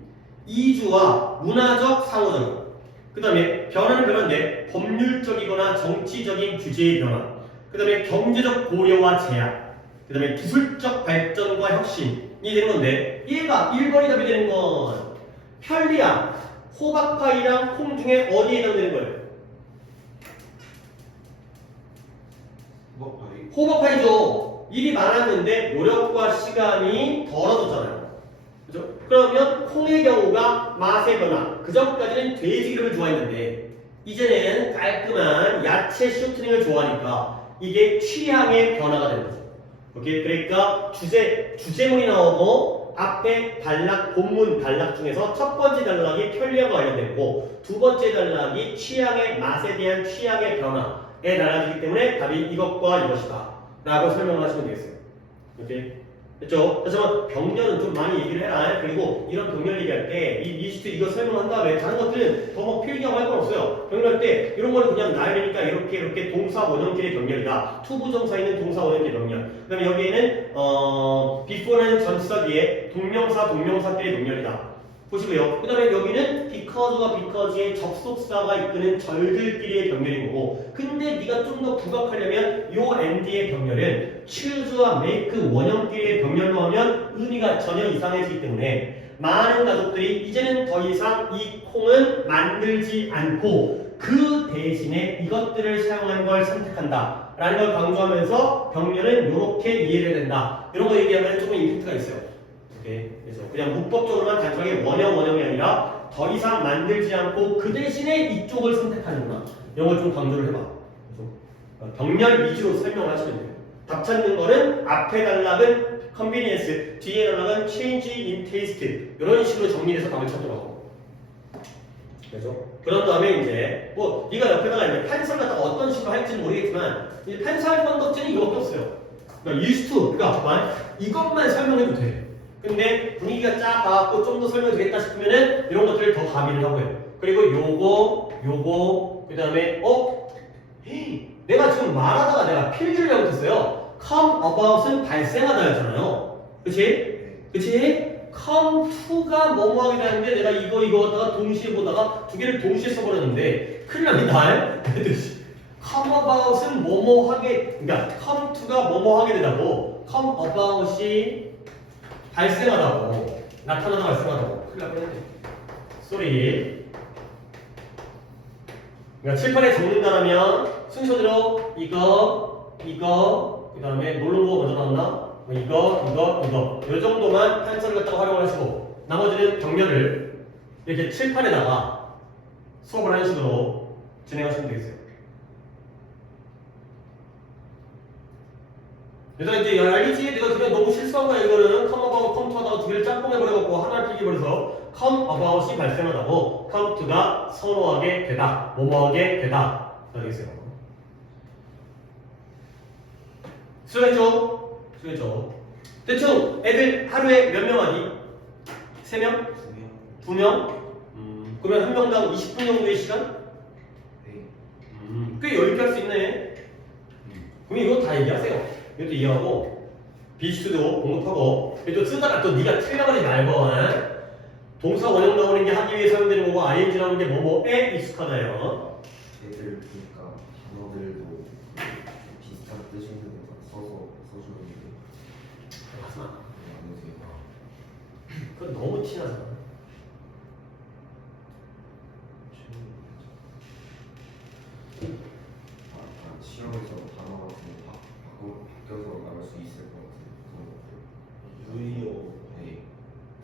이주와 문화적 상호작용 그 다음에 변화는 변화인데 법률적이거나 정치적인 규제의 변화 그 다음에 경제적 고려와 제약 그 다음에 기술적 발전과 혁신이 되는 건데 얘가 1번이 답이 되는 건 편리함 호박파이랑 콩 중에 어디에 해당되는 거예요? 호박파이죠. 일이 많았는데 노력과 시간이 덜어졌잖아요. 그죠? 그러면 콩의 경우가 맛의 변화. 그 전까지는 돼지 기름을 좋아했는데 이제는 깔끔한 야채 쇼트닝을 좋아하니까 이게 취향의 변화가 되는 거죠. 오케이? 그러니까 주제문이 나오고 앞에 단락, 본문 단락 중에서 첫 번째 단락이 편리함과 관련되고 두 번째 단락이 취향의 맛에 대한 취향의 변화에 달라지기 때문에 답이 이것과 이것이다 라고 설명을 하시면 되겠어요. 오케이? 됐죠? 하지만 병렬은 좀 많이 얘기를 해라. 그리고 이런 병렬 얘기할 때 이 리스트 이거 설명한 다음에 다른 것들은 더 막 필기하고 할 건 없어요. 병렬할 때 이런 거는 그냥 나열이니까 이렇게 동사 원형끼리 병렬이다. 투부정사 있는 동사 원형끼리 병렬. 그 다음에 여기에는 before는 전치사 뒤에 동명사끼리 병렬이다. 보시고요. 그 다음에 여기는 because와 because의 접속사가 이끄는 절들끼리의 병렬인 거고 근데 네가 좀 더 부각하려면 요 and의 병렬은 choose와 make 원형끼리의 병렬로 하면 의미가 전혀 이상해지기 때문에 많은 가족들이 이제는 더 이상 이 콩은 만들지 않고 그 대신에 이것들을 사용하는 걸 선택한다 라는 걸 강조하면서 병렬은 이렇게 이해를 해야 된다 이런 거 얘기하면 조금 임팩트가 있어요. 오케이? 그래서 그냥 문법적으로만 단순하게 원형이 아니라 더 이상 만들지 않고 그 대신에 이쪽을 선택하는구나 이런 걸 좀 강조를 해봐. 그래서 병렬 위주로 설명을 하시면 돼요. 답 찾는 거는 앞에 단락은 convenience, 뒤에 단락은 change in taste 이런 식으로 정리해서 답을 찾더라고. 그죠? 그런 다음에 이제 뭐 네가 옆에다가 이제 판서를 갖다가 어떤 식으로 할지는 모르겠지만 이제 판서할 건덕지는 이거밖에 없어요. 그러니까 used to, 그러니까 이것만 설명해도 돼. 근데 분위기가 쫙 가갖고 좀 더 설명이 되겠다 싶으면은 이런 것들을 더 가미를 하고 해요. 그리고 요거 그 다음에 내가 지금 말하다가 내가 필기를 잘못했어요. come about은 발생하다였잖아요. 그치? come to가 뭐뭐 하게 되는데 내가 이거 갖다가 동시에 보다가 두 개를 동시에 써버렸는데 큰일 납니다. come about은 뭐뭐 하게 그러니까 come to가 뭐뭐 하게 되다고 come about이 발생하다고 나타나다 발생하다고 큰일 날 뻔했네. 쏘리. 그러니까 칠판에 적는다라면 순서대로 이거 그 다음에 모르는 거 먼저 나왔나? 이거 이 정도만 판서를 갖다가 활용을 하시고 나머지는 병렬을 이렇게 칠판에다가 수업을 하는 식으로 진행하시면 되겠어요. 그래서 이제 알겠지? 내가 그냥 너무 실수한 거야. 이거는 come about, come to 하다가 두 개를 짬뽕 해버려갖고 하나를 필기해버려서 come about이 발생하다고 come to가 선호하게 되다, 뭐뭐하게 되다 되겠어요. 수고했죠? 대충 애들 하루에 몇 명 하니? 3명? 2명? 그러면 한 명당 20분 정도의 시간? 꽤 여유있게 할 수 있네. 그럼 이거 다 얘기하세요. 이것도 이해하고 비스트도 공급하고 또 쓰다가 또 네가 틀려버리지 말고 동사 원형 나오는 게 하기 위해 사용되는 거고 ing 나오는 게 뭐뭐에 익숙하다요. 애들 보니까 단어들도 비슷한 뜻이 있는 거 써주는 게 하지마. 안 그건 너무 티나잖아. 시험에서 단어 같은 거 바뀌어서 나갈 수 있을 것 같은 그런 것들 유의어에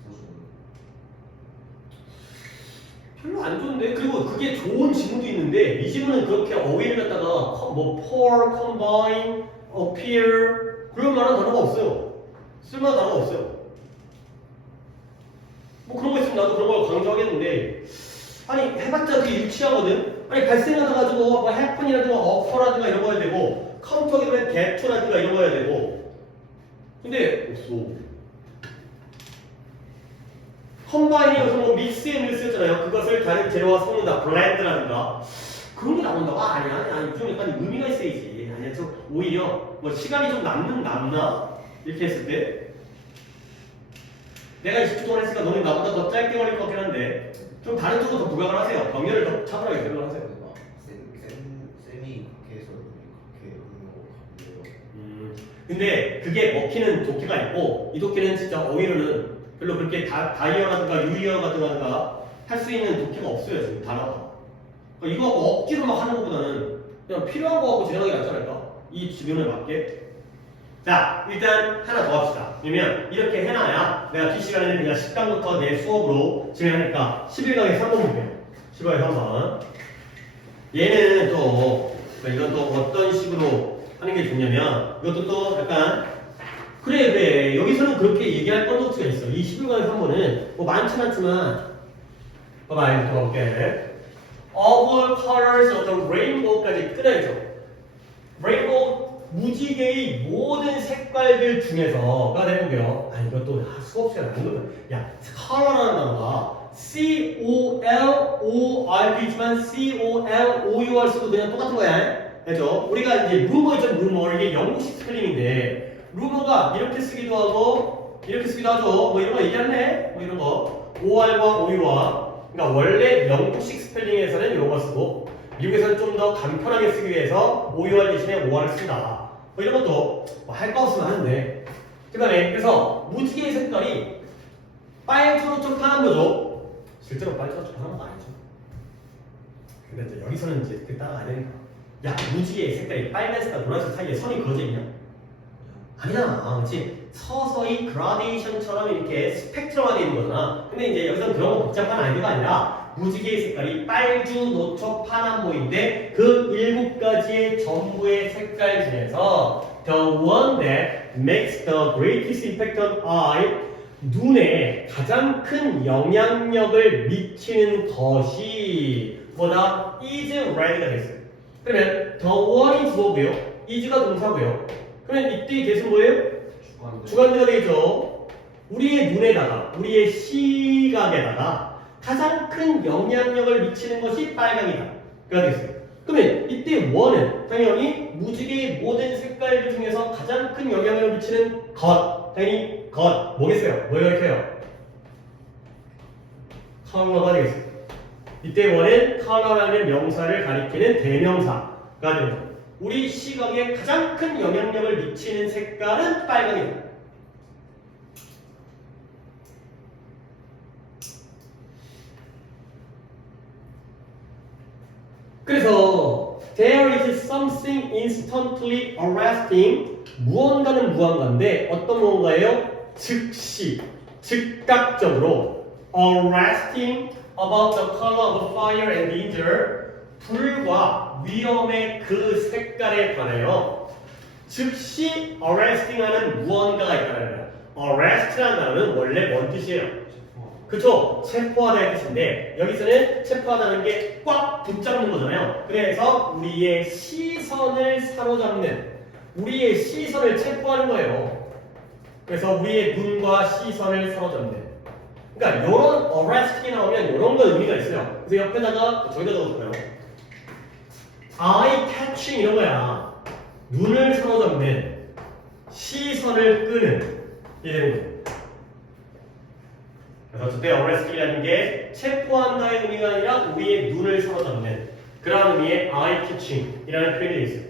써주는 별로 안 좋은데? 그리고 그게 좋은 지문도 있는데 이 지문은 그렇게 어휘를 갖다가 뭐 pour, combine, appear 그런 말한 단어가 없어요. 쓸만한 단어가 없어요. 뭐 그런 거 있으면 나도 그런 걸 강조하겠는데 아니 해봤자 되게 유치하거든? 아니 발생하다 가지고 뭐 happen이라든가 occur라든가 이런 거 해야 되고 카운트하게 되면 대투라든가 이런 거 해야 되고. 근데 없어. 컴바인이 여기서 뭐 믹스에 밀스였잖아요. 그것을 다른 재료와 섞는다. 블렌드라든가. 그런 게 나온다고? 아니야. 좀 약간 의미가 있어야지. 아니야. 좀 오히려 뭐 시간이 좀 남나? 이렇게 했을 때 내가 20초 동안 했으니까 너는 나보다 더 짧게 걸릴 것 같긴 한데 좀 다른 쪽으로 더 부각을 하세요. 병렬을 더 차분하게 생각을 하세요. 쌤이 그렇게 해서 그렇게 하는 거 같고요. 근데 그게 먹히는 독해가 있고 이 독해는 진짜 어휘로는 별로 그렇게 다이어라든가 유리어 같은 거가 할 수 있는 독해가 없어요. 지금 단어가. 그러니까 이거 억지로 막 하는 것보다는 그냥 필요한 거 갖고 진행하기 낫지 않을까? 이 주변에 맞게. 자, 일단 하나 더 합시다. 그러면 이렇게 해놔야 내가 B시간에는 그냥 10강부터 내 수업으로 진행하니까 11강에 3번 볼게요. 10강에 3번. 얘는 또 이건 또 어떤 식으로 하는 게 좋냐면 이것도 또 약간 그래 여기서는 그렇게 얘기할 건덕지가 있어. 이 11강에 3번은 뭐 많지는 않지만 봐봐 이거 볼게. All colors of the rainbow까지 끊어야죠. 레인보우 무지개의 모든 색깔들 중에서가 내볼게요. 이것도 수업 시간에 안 그러면 야 컬러라는 단어가 C-O-L-O-R이지만 C-O-L-O-U-R 수도 그냥 똑같은 거야. 그죠? 우리가 이제 루머 있잖아. 루머 이게 영국식 스펠링인데 루머가 이렇게 쓰기도 하고 이렇게 쓰기도 하죠. 뭐 이런 거 얘기했네. 뭐 이런 거 OR과 OUR. 그러니까 원래 영국식 스펠링에서는 이런 거 쓰고 미국에서는 좀 더 간편하게 쓰기 위해서 OUR 대신에 OR을 쓴다. 뭐 이런 것도 뭐 할 거 없으면 하는데. 그 다음에 그래서 무지개의 색깔이 빨주노초 파란 거죠. 실제로 빨주노초 파란 거 아니죠. 근데 이제 여기서는 이제 그 따라가야 되니까. 야 무지개의 색깔이 빨간색과 노란색 사이에 선이 그어져 있냐? 아니야. 그렇지? 서서히 그라데이션처럼 이렇게 스펙트럼화 되어 있는 거잖아. 근데 이제 여기서는 그런 거 복잡한 아이디어가 아니라 무지개의 색깔이 빨주, 노초, 파란보인데 그 7가지의 전부의 색깔 중에서 the one that makes the greatest impact on eye 눈에 가장 큰 영향력을 미치는 것이 뭐다? is red가 됐어요. 그러면 the one이 주어고요. is가 동사고요. 그러면 이때의 개수는 뭐예요? 주관대가 되겠죠. 우리의 눈에다가 우리의 시각에다가 가장 큰 영향력을 미치는 것이 빨강이다. 그가 되겠어요. 그러면 이때 원은 당연히 무지개의 모든 색깔들 중에서 가장 큰 영향력을 미치는 것. 당연히 것. 뭐겠어요? 뭘 가리켜요? 컬러가 되겠어요. 이때 원은 컬러라는 명사를 가리키는 대명사가 되는 거예요. 우리 시각에 가장 큰 영향력을 미치는 색깔은 빨강이다. 그래서 there is something instantly arresting 무언가는 무언가인데 어떤 무언가예요? 즉시, 즉각적으로 arresting about the color of fire and danger 불과 위험의 그 색깔에 관하여 즉시 arresting하는 무언가가 있다는 거예요. arrest라는 단어는 원래 뭔 뜻이에요? 그쵸? 체포하다의 뜻인데 여기서는 체포하다는 게 꽉 붙잡는 거잖아요. 그래서 우리의 시선을 사로잡는 우리의 시선을 체포하는 거예요. 그래서 우리의 눈과 시선을 사로잡는 그러니까 이런 arresting이 나오면 이런 거 의미가 있어요. 그래서 옆에다가 저기다 적어줄까요? eye catching 이런 거야. 눈을 사로잡는 시선을 끄는 이게 되는 거예요. 그래서 저때 arresting이라는 게 체포한다의 의미가 아니라 우리의 눈을 사로잡는 그런 의미의 eye catching이라는 표현이 되어 있어요.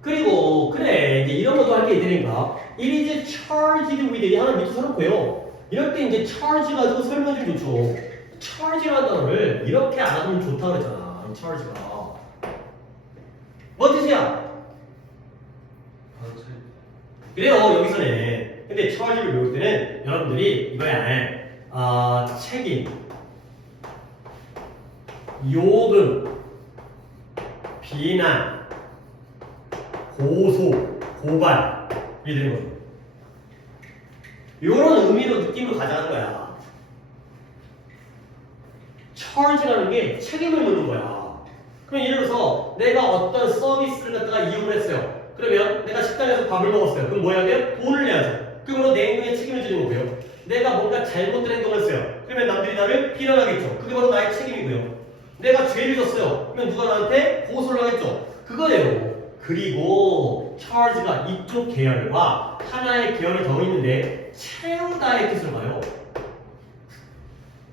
그리고 그래 이제 이런 것도 할 게 있으니까 it is charged with 이 하나 밑에 써놓고요. 이럴 때 이제 charge 가지고 설명 좀 좋죠. charge라는 단어를 이렇게 알아두면 좋다 그랬잖아. 이 charge가 뭔 뜻이야? 그래요 여기서는. 근데 charge를 배울 때는 여러분들이 이거야. 책임, 요금, 비난, 고소, 고발 이게 되는 거죠. 이런 의미로 느낌을 가져가는 거야. charge라는 게 책임을 묻는 거야. 그럼 예를 들어서 내가 어떤 서비스를 갖다가 이용을 했어요. 그러면 내가 식당에서 밥을 먹었어요. 그럼 뭐 해야 돼요? 돈을 내야죠. 그러므로 내 행동에 책임을 지는 거고요. 내가 뭔가 잘못된 행동을 했어요. 그러면 남들이 나를 비난하겠죠. 그게 바로 나의 책임이고요. 내가 죄를 졌어요. 그러면 누가 나한테 고소를 하겠죠. 그거예요. 그리고 charge가 이쪽 계열과 하나의 계열이 더 있는데 채우다의 뜻을 봐요.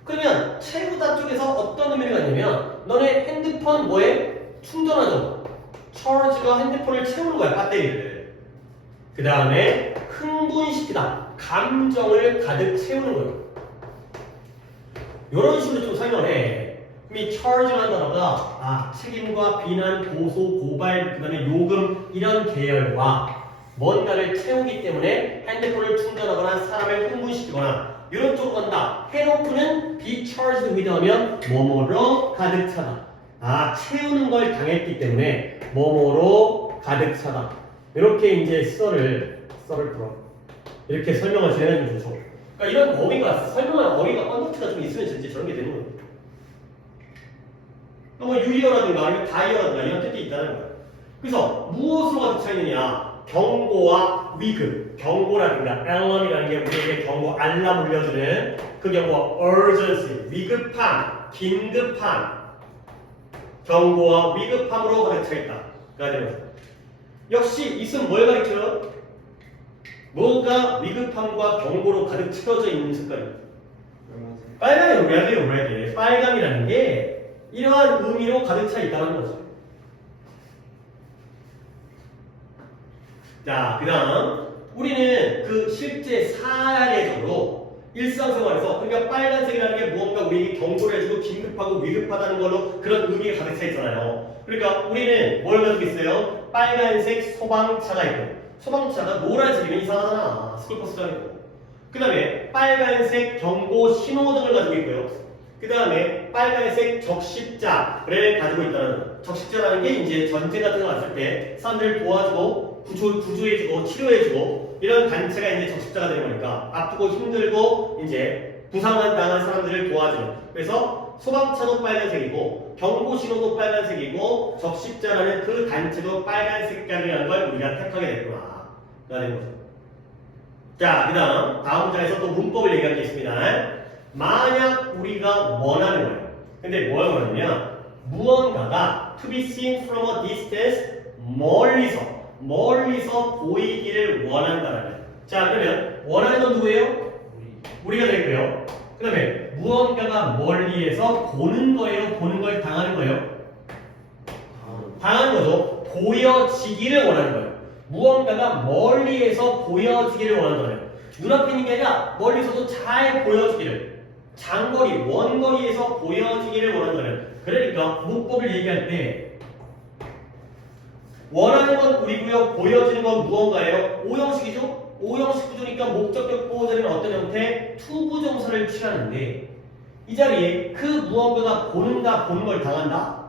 그러면 채우다 쪽에서 어떤 의미가 있냐면 너네 핸드폰 뭐에? 충전하죠. charge가 핸드폰을 채우는 거야. 배터리를. 그 다음에 흥분시키다. 감정을 가득 채우는 거예요. 이런 식으로 좀 설명을 해. 이 charge라는 단어가 책임과 비난, 고소, 고발, 그 다음에 요금 이런 계열과 뭔가를 채우기 때문에 핸드폰을 충전하거나 사람을 흥분시키거나 이런 쪽으로 간다. 해놓고는 be charged with 하면 뭐뭐로 가득 차다. 채우는 걸 당했기 때문에 뭐뭐로 가득 차다. 이렇게 이제 썰을 풀어. 이렇게 설명을 진행하면 좋죠. 그러니까 이런 어휘가 설명할 어휘가 컨덕트가 좀 있으면 진짜 저런 게 되는 거예요. 뭐 유리어라든가 아니면 다이어라든가 이런 뜻이 있다는 거예요. 그래서 무엇으로 가득 차 있느냐? 경고와 위급. 경고라든가 alarm이라는 게 우리에게 경고, 알람 울려주는 그 경고, urgency, 위급함, 긴급함. 경고와 위급함으로 가득 차 있다. 가 되는 거죠. 역시 있으면 뭘 가르쳐요? 뭐가 위급함과 경고로 가득 채워져 있는 색깔이에요? 빨강이 red이에요. 빨강이라는 게 이러한 의미로 가득 차 있다는 거죠. 자, 그 다음 우리는 그 실제 사례적으로 일상생활에서 그러니까 빨간색이라는 게 무언가 우리에게 경고를 해주고 긴급하고 위급하다는 걸로 그런 의미가 가득 차 있잖아요. 그러니까 우리는 뭘 가지고 있어요? 빨간색 소방차가 있고 소방차가 노란색이면 이상하잖아. 스쿨버스가 있고 그 다음에 빨간색 경고 신호등을 가지고 있고요. 그 다음에 빨간색 적십자를 가지고 있다는 거. 적십자라는 게 이제 전쟁 같은 거 왔을 때 사람들을 도와주고 구조해주고 치료해주고 이런 단체가 이제 적십자가 되는 거니까 아프고 힘들고 이제 부상을 당한 사람들을 도와주는. 그래서 소방차도 빨간색이고 경고 신호도 빨간색이고 적십자라는 그 단체도 빨간 색깔이라는 걸 우리가 택하게 됐구나. 가 되는 거죠. 자, 그 다음 문장에서 또 문법을 얘기할 게 있습니다. 만약 우리가 원하는 거예요. 근데 뭘 원하냐면 무언가가 to be seen from a distance 멀리서 보이기를 원한다는 거예요. 자, 그러면 원하는 건 누구예요? 우리가 되고요. 그 다음에 무언가가 멀리에서 보는 거예요? 보는 걸 당하는 거예요? 당하는 거죠. 보여지기를 원하는 거예요. 무언가가 멀리에서 보여지기를 원하는 거예요. 눈앞에 있는 게 아니라 멀리서도 잘 보여지기를. 장거리, 원거리에서 보여지기를 원하는 거예요. 그러니까 문법을 얘기할 때 원하는 건 우리고요. 보여지는 건 무언가예요? 오형식이죠? 오형식 구조니까 목적격 보호자는 어떤 형태? 투부정사를 취하는데 이 자리에 그 무언가가 보는다, 보는 걸 당한다?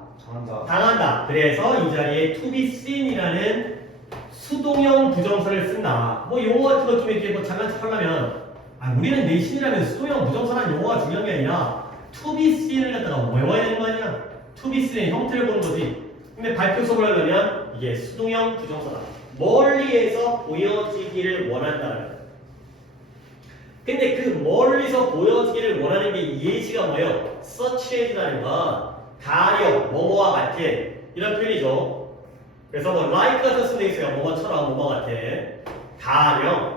당한다. 그래서 이 자리에 to be seen이라는 수동형 부정사를 쓴다. 뭐 용어 같은 것 좀 이렇게 뭐 장난쳐 하려면 우리는 내신이라면 수동형 부정사라는 용어가 중요한 게 아니라 to be seen을 갖다가 외워야 되는 거 아니야? to be seen의 형태를 보는 거지. 근데 발표 수업을 하려면 이게 수동형 부정사다. 멀리에서 보여지기를 원한다는 거야. 근데 그 멀리서 보여지기를 원하는 게 예시가 뭐예요? such as라는 건 가령, 뭐뭐와 같은 이런 표현이죠. 그래서 뭐 like가 썼을 때 있어요. 뭐뭐처럼 뭐뭐 같은. 가령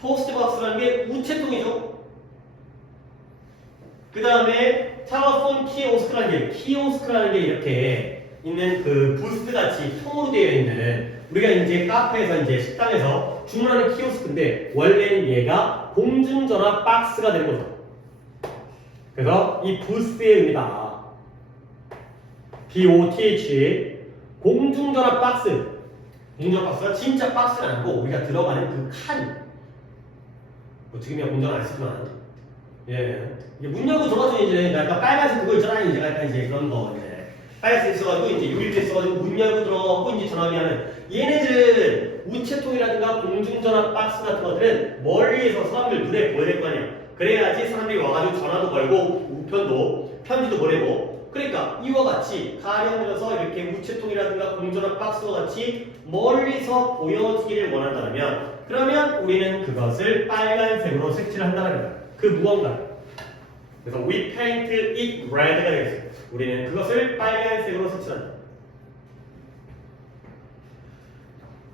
포스트박스라는 게 우체통이죠. 그 다음에 텔레폰 키오스크라는 게 이렇게 있는 그 부스 같이 통으로 되어 있는 우리가 이제 카페에서 이제 식당에서 주문하는 키오스크인데 원래는 얘가 공중전화 박스가 되는 거죠. 그래서 이 부스의 의미다. BOTH 공중전화 박스. 공중전화 박스가 진짜 박스는 아니고 우리가 들어가는 그 칸. 뭐 지금이야 공전화 안 쓰지만 예 이게 문 열고 들어가서 이제 약간 빨간색 그거 있잖아요. 이제 약간 이제 그런 거 이제 빨간색 있어가지고 이제 유리도 있어가지고 문 열고 들어가고 이제 전화기하는 얘네들은 우체통이라든가 공중전화 박스 같은 것들은 멀리에서 사람들 눈에 보여야 될 거 아니야. 그래야지 사람들이 와가지고 전화도 걸고 우편도 편지도 보내고 그러니까 이와 같이 가령 들어서 이렇게 우체통이라든가 공전화 박스와 같이 멀리서 보여지기를 원한다면 그러면 우리는 그것을 빨간색으로 색칠을 한다는 거야. 그 무언가. 그래서 we paint it red가 되겠어요. 우리는 그것을 빨간색으로 색칠한다.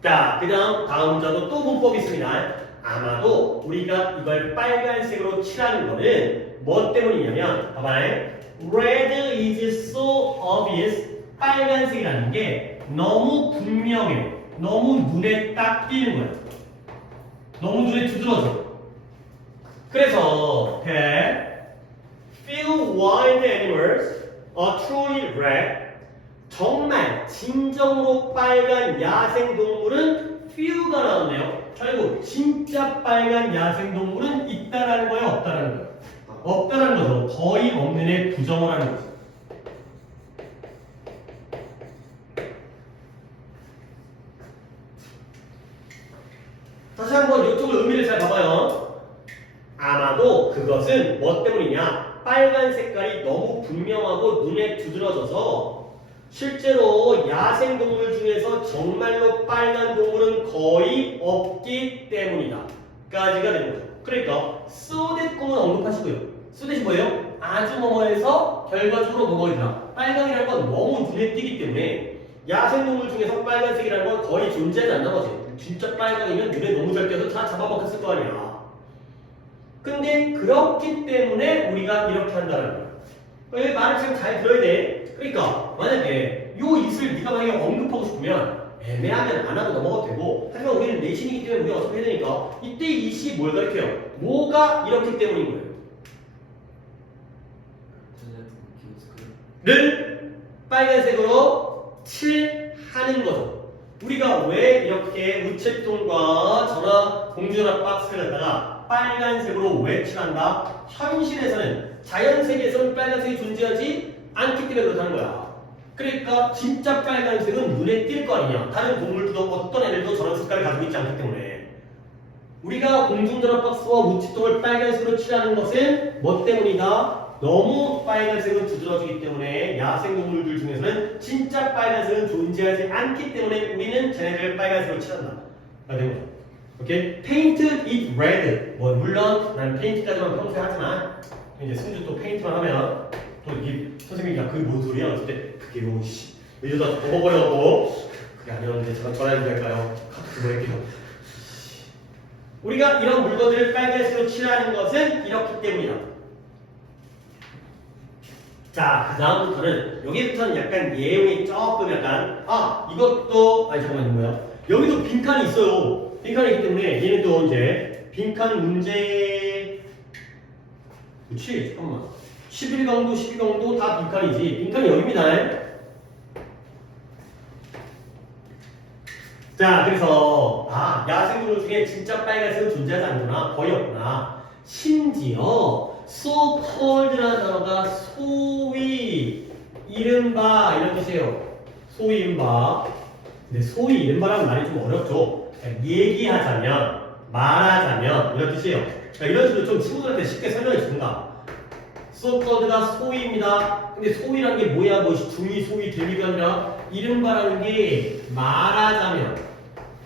자, 그 다음 문자도 또 문법이 있습니다. 아마도 우리가 이걸 빨간색으로 칠하는 거는 뭐 때문이냐면 봐봐요. Red is so obvious. 빨간색이라는 게 너무 분명해요. 너무 눈에 딱 띄는 거예요. 너무 눈에 두드러져. 그래서 few wild animals are truly red. 정말 진정으로 빨간 야생 동물은 few가 나오네요. 결국 진짜 빨간 야생 동물은 있다라는 거예요, 없다라는 거예요. 없다라는 거죠. 거의 없는에 부정을 하는 거죠. 다시 한번 이쪽을 의미를 잘 봐봐요. 아마도 그것은 뭐 때문이냐? 빨간 색깔이 너무 분명하고 눈에 두드러져서 실제로 야생동물 중에서 정말로 빨간 동물은 거의 없기 때문이다. 까지가 되는 거죠. 그러니까 so that 꿈은 언급하시고요. so that이 뭐예요? 아주 뭐뭐해서 결과적으로 뭐뭐이다. 빨강이라는 건 너무 눈에 띄기 때문에 야생동물 중에서 빨간색이라는 건 거의 존재하지 않는 거지. 진짜 빨강이면 눈에 너무 잘 띄어서 다 잡아먹혔을 거 아니야. 근데 그렇기 때문에 우리가 이렇게 한다는 거야. 말을 참 잘 들어야 돼. 그러니까 만약에 요 it을 네가 만약에 언급하고 싶으면 애매하면 안 하고 넘어가도 되고 하지만 우리는 내신이기 때문에 우리가 어차피 해야 되니까 이때 it이 뭘 가리켜요? 뭐가 이렇기 때문인 거예요. 를 빨간색으로 칠하는 거죠. 우리가 왜 이렇게 우체통과 전화 공중전화 박스를 갖다가 빨간색으로 왜 칠한다? 현실에서는 자연 세계에서는 빨간색이 존재하지 않기 때문에 그렇다는 거야. 그러니까 진짜 빨간색은 눈에 띌 거 아니냐. 다른 동물들도 어떤 애들도 저런 색깔을 가지고 있지 않기 때문에 우리가 공중전화 박스와 우체통을 빨간색으로 칠하는 것은 뭐 때문이다? 너무 빨간색은 두드러지기 때문에 야생동물들 중에서는 진짜 빨간색은 존재하지 않기 때문에 우리는 쟤네들을 빨간색으로 칠한다. 되는 거죠. 오케이? Paint it red. 뭐 물론 난 페인트까지만 평소에 하지만 이제 승주 또 페인트만 하면 또 이게 선생님이 야 그게 뭔 소리야? 그때 그게 뭐 씨. 이러다 먹어버려갖고 그게 아니었는데 제가 전화해도 될까요? 카드 보낼게요. 우리가 이런 물건들을 빨간색으로 칠하는 것은 이렇기 때문이다. 자, 그 다음부터는 여기부터는 약간 내용이 조금 약간 이것도 아니 잠깐만요 뭐야 여기도 빈칸이 있어요. 빈칸이 있기 때문에 얘는 또 이제 빈칸 문제 그렇지 잠깐만 11강도 12강도 다 빈칸이지. 빈칸이 여기입니다. 자, 그래서 야생동물 중에 진짜 빨간색은 존재하지 않구나. 거의 없구나. 심지어 so called라는 단어가 소위 이른바 이런 뜻이에요. 소위 이른바. 근데 소위 이른바라는 말이 좀 어렵죠. 얘기하자면 말하자면 이런 뜻이에요. 그러니까 이런 식으로 좀 친구들한테 쉽게 설명해 준다. so called가 소위입니다. 근데 소위라는 게 뭐야? 뭐 중위, 소위, 대위가 아니라 이른바라는 게 말하자면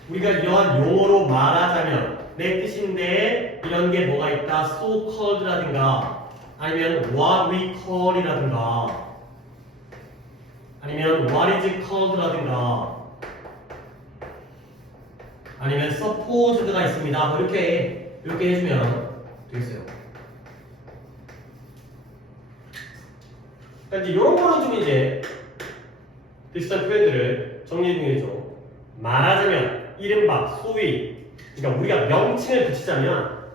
우리가 이러한 용어로 말하자면 내 뜻인데 이런 게 뭐가 있다. so called라든가 아니면 what we call이라든가 아니면 what is called라든가 아니면 supposed가 있습니다. 뭐 이렇게 해주면 되겠어요. 그러니까 이제 이런 거는 좀 이제 비슷한 표현들을 정리해 중이죠. 말하자면 이른바 소위 그러니까 우리가 명칭을 붙이자면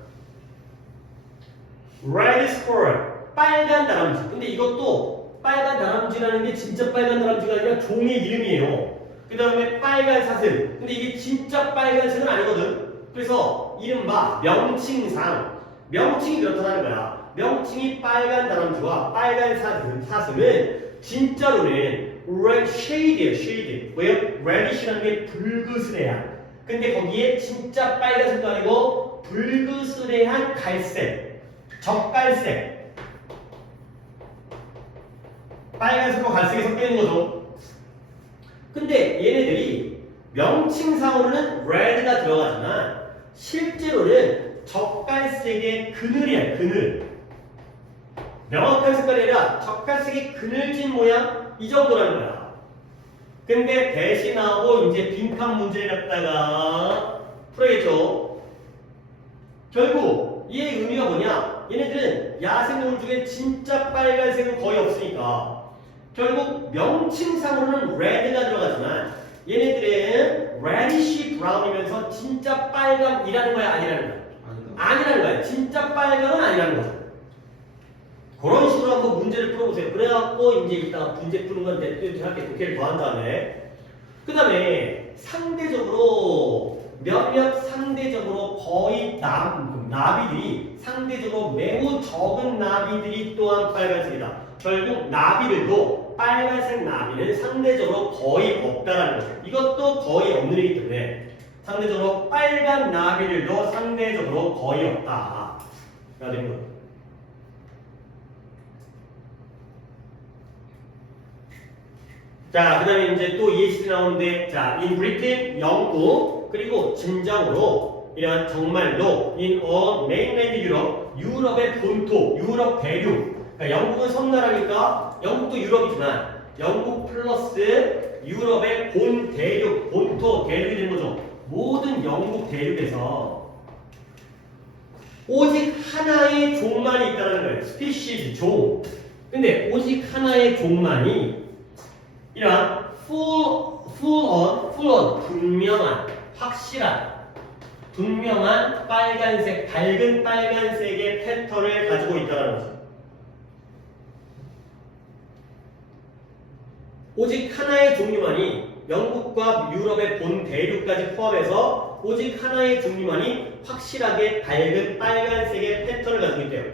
red squirrel 빨간 다람쥐. 근데 이것도 빨간 다람쥐라는 게 진짜 빨간 다람쥐가 아니라 종의 이름이에요. 그 다음에 빨간 사슴. 근데 이게 진짜 빨간색은 아니거든. 그래서 이른바 명칭상 명칭이 그렇다는 거야. 명칭이 빨간 다람쥐와 빨간 사슴은 진짜로는 red shade예요. shade. 왜요? redish라는 게 붉으스레한. 근데 거기에 진짜 빨간색도 아니고 붉으스레한 갈색, 적갈색. 빨간색과 갈색이 섞여 있는 거죠. 근데 얘네들이 명칭상으로는 red가 들어가지만 실제로는 적갈색의 그늘이야, 그늘. 명확한 색깔이 아니라 적갈색의 그늘진 모양 이 정도라는 거야. 근데 대신하고 이제 빈칸 문제를 갖다가 풀어야겠죠. 결국 얘의 의미가 뭐냐? 얘네들은 야생동물 중에 진짜 빨간색은 거의 없으니까 결국 명칭상으로는 red가 들어가지만 얘네들은 reddish brown이면서 진짜 빨강이라는 거야, 아니라는 거야? 아니다. 아니라는 거야. 진짜 빨강은 아니라는 거죠. 그런 식으로 한번 문제를 풀어보세요. 그래갖고 이제 이따가 문제 푸는 건 내가 할게 독해를 더한 다음에 그 다음에 상대적으로 몇몇 상대적으로 거의 나비들이 상대적으로 매우 적은 나비들이 또한 빨간색이다. 결국 나비들도 빨간색 나비는 상대적으로 거의 없다라는 거죠. 이것도 거의 없는 얘기 때문에 상대적으로 빨간 나비들도 상대적으로 거의 없다. 가 되는 거예요. 자, 그 다음에 이제 또 예시가 나오는데, 자, in Britain, 영국, 그리고 진정으로, 이런 정말로, in a mainland Europe, 유럽의 본토, 유럽 대륙. 그러니까 영국은 섬나라니까, 영국도 유럽이지만, 영국 플러스 유럽의 본 대륙, 본토 대륙이 되는 거죠. 모든 영국 대륙에서 오직 하나의 종만이 있다는 거예요. 스피시즈, 종. 근데 오직 하나의 종만이 이런 full on, 분명한, 확실한, 분명한 빨간색, 밝은 빨간색의 패턴을 가지고 있다는 거죠. 오직 하나의 종류만이 영국과 유럽의 본 대륙까지 포함해서 오직 하나의 종류만이 확실하게 밝은 빨간색의 패턴을 가지고 있대요.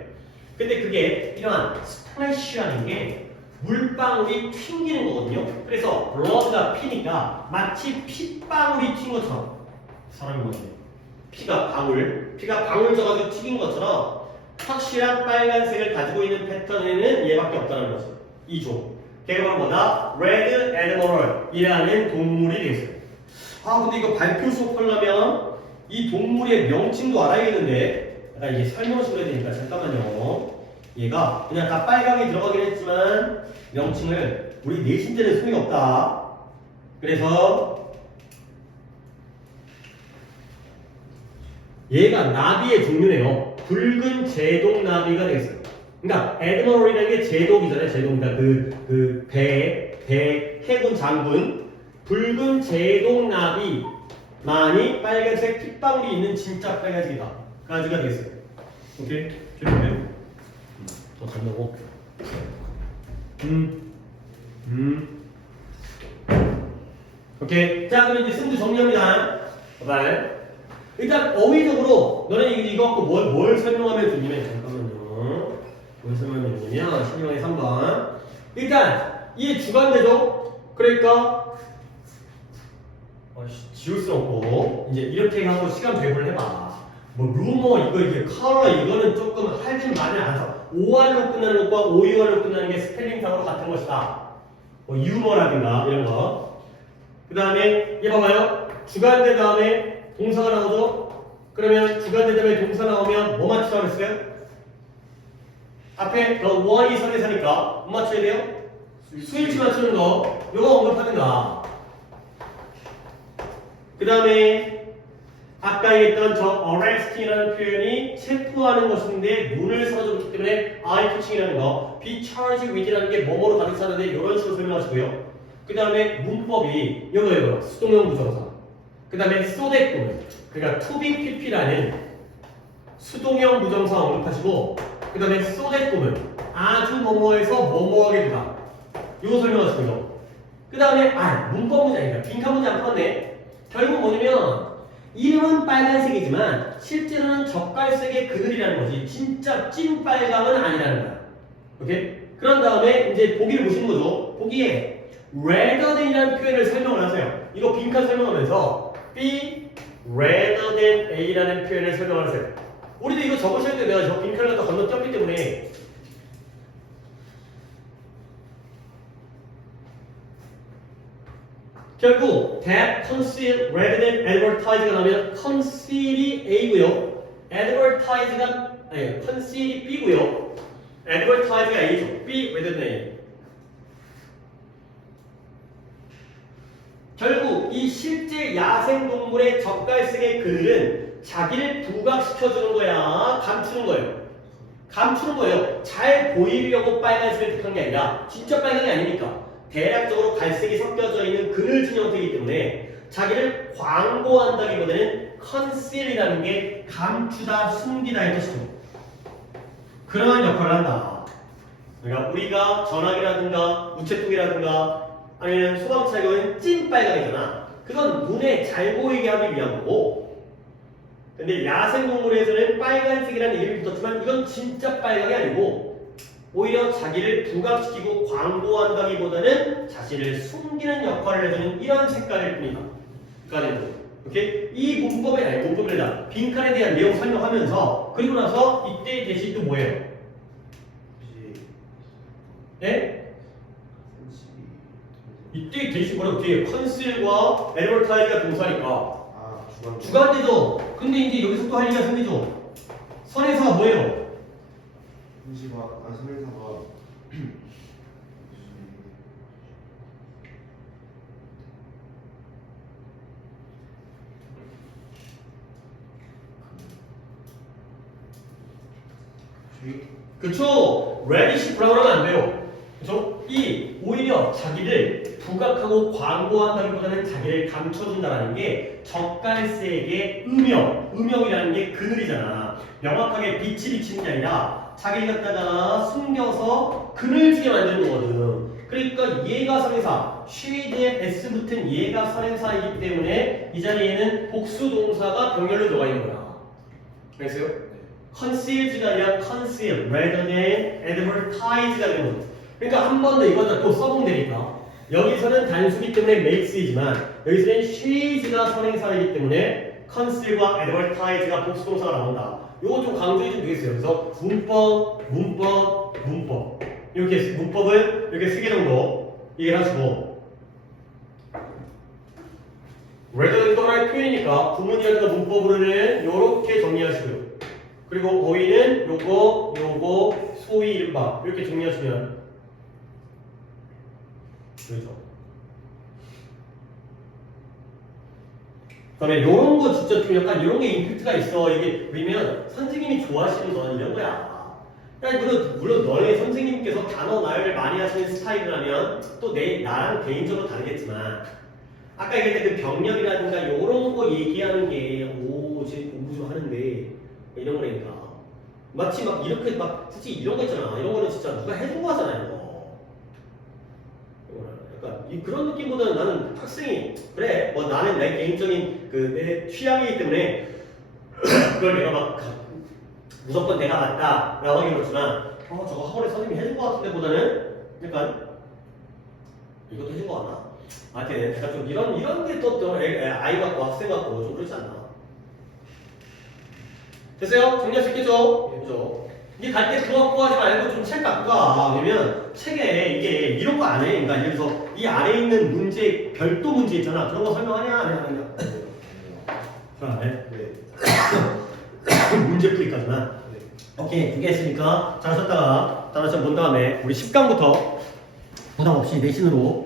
근데 그게 이러한 스플래시라는 게 물방울이 튕기는 거거든요. 그래서 blood가 피니까 마치 핏방울이 튄 것처럼 사람이 뭐지? 피가 방울 져가지고 튀긴 것처럼 확실한 빨간색을 가지고 있는 패턴에는 얘밖에 없다는 거죠. 이 종. 걔가 바로 뭐다? Red Admiral 이라는 동물이 되겠어요. 아 근데 이거 발표 수업하려면 이 동물의 명칭도 알아야겠는데 약간 이게 설명식으로 해야 되니까 잠깐만요. 얘가 그냥 다 빨강이 들어가긴 했지만 명칭을 우리 내신 때는 소용이 없다. 그래서 얘가 나비의 종류네요. 붉은 제독나비가 되겠어요. 그러니까 애드머럴이라는 게 제독이잖아요. 제독. 그러니까 해군 장군. 붉은 제독나비 많이 빨간색 핏방울이 있는 진짜 빨간색이다. 까지가 되겠어요. 오케이? 좋네요. 더 잡는 오케이. 자, 그럼 이제 승부 정리합니다. 봐봐. 일단 어휘적으로 너네 이거 갖고 뭘 설명하면 좋냐면 잠깐만요. 뭘 설명하면 좋냐면 신경의 3번. 일단 이게 주관대죠. 그러니까 지울 수 없고 이제 이렇게 하고 시간 배분을 해봐. 뭐 루머 이게 컬러 이거는 조금 할진 많이 안 써. OR로 끝나는 것과 OUR로 끝나는 게 스펠링상으로 같은 것이다. 뭐 유머라든가 이런 거. 그 다음에 얘 봐봐요. 주관대 다음에 동사가 나오죠. 그러면 주관대 다음에 동사 나오면 뭐 맞추라고 했어요? 앞에 the one이 선대사니까 뭐 맞춰야 돼요? 수일치 맞추는 거. 요거 언급하는 거야. 그 다음에 아까 얘기했던 저 arresting이라는 표현이 체포하는 것인데 눈을 써줬기 때문에 eye-catching이라는 거, be charged with이라는 게 뭐뭐로 가득 차는데 이런 식으로 설명하시고요. 그 다음에 문법이 이거 수동형 부정사. 그 다음에 so that 부분, 그러니까 to be pp라는 수동형 부정사 언급하시고, 그 다음에 so that 부분, 아주 뭐뭐해서 뭐뭐하게 되다. 이거 설명하시고요. 그 다음에 문법 문제니까 빈칸 문제 안 풀었네. 결국 뭐냐면 이름은 빨간색이지만 실제로는 적갈색의 그늘이라는 거지. 진짜 찐 빨강은 아니라는 거야. 오케이? 그런 다음에 이제 보기를 보시는 거죠. 보기에 rather than이라는 표현을 설명을 하세요. 이거 빈칸 설명하면서 B rather than A라는 표현을 설명을 하세요. 우리도 이거 적으셔야 돼요. 내가 저 빈칸을 갖다 건너뛰었기 때문에 결국 that conceal rather than advertise가 나오면 conceal이 A고요. advertise가 아니 conceal이 B고요. advertise가 A죠. B rather than A. 결국 이 실제 야생동물의 젓갈색의 그늘은 자기를 부각시켜주는 거야? 감추는 거예요? 감추는 거예요. 잘 보이려고 빨간색을 택한 게 아니라 진짜 빨간이 아니니까 대략적으로 갈색이 섞여져 있는 그늘진 형태이기 때문에 자기를 광고한다기보다는 컨실이라는 게 감추다, 숨기다의 뜻이죠. 그러한 역할을 한다. 그러니까 우리가 전화기라든가 우체통이라든가 아니면 소방차의 경우는 찐 빨강이잖아. 그건 눈에 잘 보이게 하기 위한 거고. 근데 야생동물에서는 빨간색이라는 이름이 붙었지만 이건 진짜 빨강이 아니고 오히려 자기를 부각시키고 광고한다기보다는 자신을 숨기는 역할을 해주는 이런 색깔일 뿐이다. 그러니까 오케이? 이 문법에 아니 문법이다. 빈칸에 대한 내용 설명하면서 그리고 나서 이때 대신 또 뭐예요? 예? 이때 대신 뭐라고 뒤에 컨실과 애드버타이즈가 동사니까 주관되죠. 근데 이제 여기서 또 할 얘기가 생기죠. 선행사가 뭐예요? 선행사가 그쵸? 레디시 브라운 하면 안 돼요. 그쵸? 이 오히려 자기를 부각하고 광고한다기보다는 자기를 감춰준다라는 게 젓갈색의 음영이라는 게 그늘이잖아. 명확하게 빛이 비치는 게 아니라 자기를 갖다가 숨겨서 그늘지게 만드는 거거든. 그러니까 얘가 선행사, 쉐이드에 S 붙은 얘가 선행사이기 때문에 이 자리에는 복수 동사가 병렬로 들어가 있는 거야. 알겠어요? concealed가 아니라 conceal rather than advertise가 되는 거죠. 그러니까 한 번 더 이거는 또 써본다니까. 여기서는 단수기 때문에 makes이지만 여기서는 shes가 선행사이기 때문에 conceal과 advertise가 복수동사가 나온다. 요거 좀 강조해 주면 되겠어요. 그래서 문법 이렇게 문법을 이렇게 3개 정도 얘기를 하시고 rather than의 표현이니까 구문이라든가 문법으로는 이렇게 정리하시고요. 그리고 어휘는 요거 소위 이른바 이렇게 정리하시면 그렇죠. 그다음에 요런 거 진짜 좀 약간 이런 게 임팩트가 있어. 이게 왜냐면 선생님이 좋아하시는 건 이런 거야. 그러니까 물론 너네 선생님께서 단어 나열을 많이 하시는 스타일이라면 또 나랑 개인적으로 다르겠지만 아까 얘기했던 그 병력이라든가 요런 거 얘기하는 게 쟤 공부 좀 하는데 이런 거니까 마치 막 이렇게 막 솔직히 이런 거 있잖아. 이런 거는 진짜 누가 해준 거 하잖아요. 약간 그런 느낌보다는 나는 학생이 그래 뭐 나는 내 개인적인 내 취향이기 때문에 그걸 내가 막 무조건 내가 맞다라고 하긴 그렇지만 저거 학원에 선생님이 해준 거 같은데 보다는 약간 이것도 해준 거 같나? 하여튼 약간 좀 이런 게 또 아이 같고 학생 같고 좀 그렇지 않나? 됐어요? 정리할 수 있겠죠? 그죠? 이게 갈 때 그거 갖고 하지 말고 좀 책 갖고 가. 왜냐면 책에 이게 이런 거 안 해. 그러니까 예를 들어서 이 아래에 있는 문제, 별도 문제 있잖아. 그런 거 설명하냐? 안 하냐? 안 해? 네. 문제 풀이까지만. 네. 오케이, 2개 했으니까 잘 썼다가 다른 시험 본 다음에 우리 10강부터 부담 없이 내신으로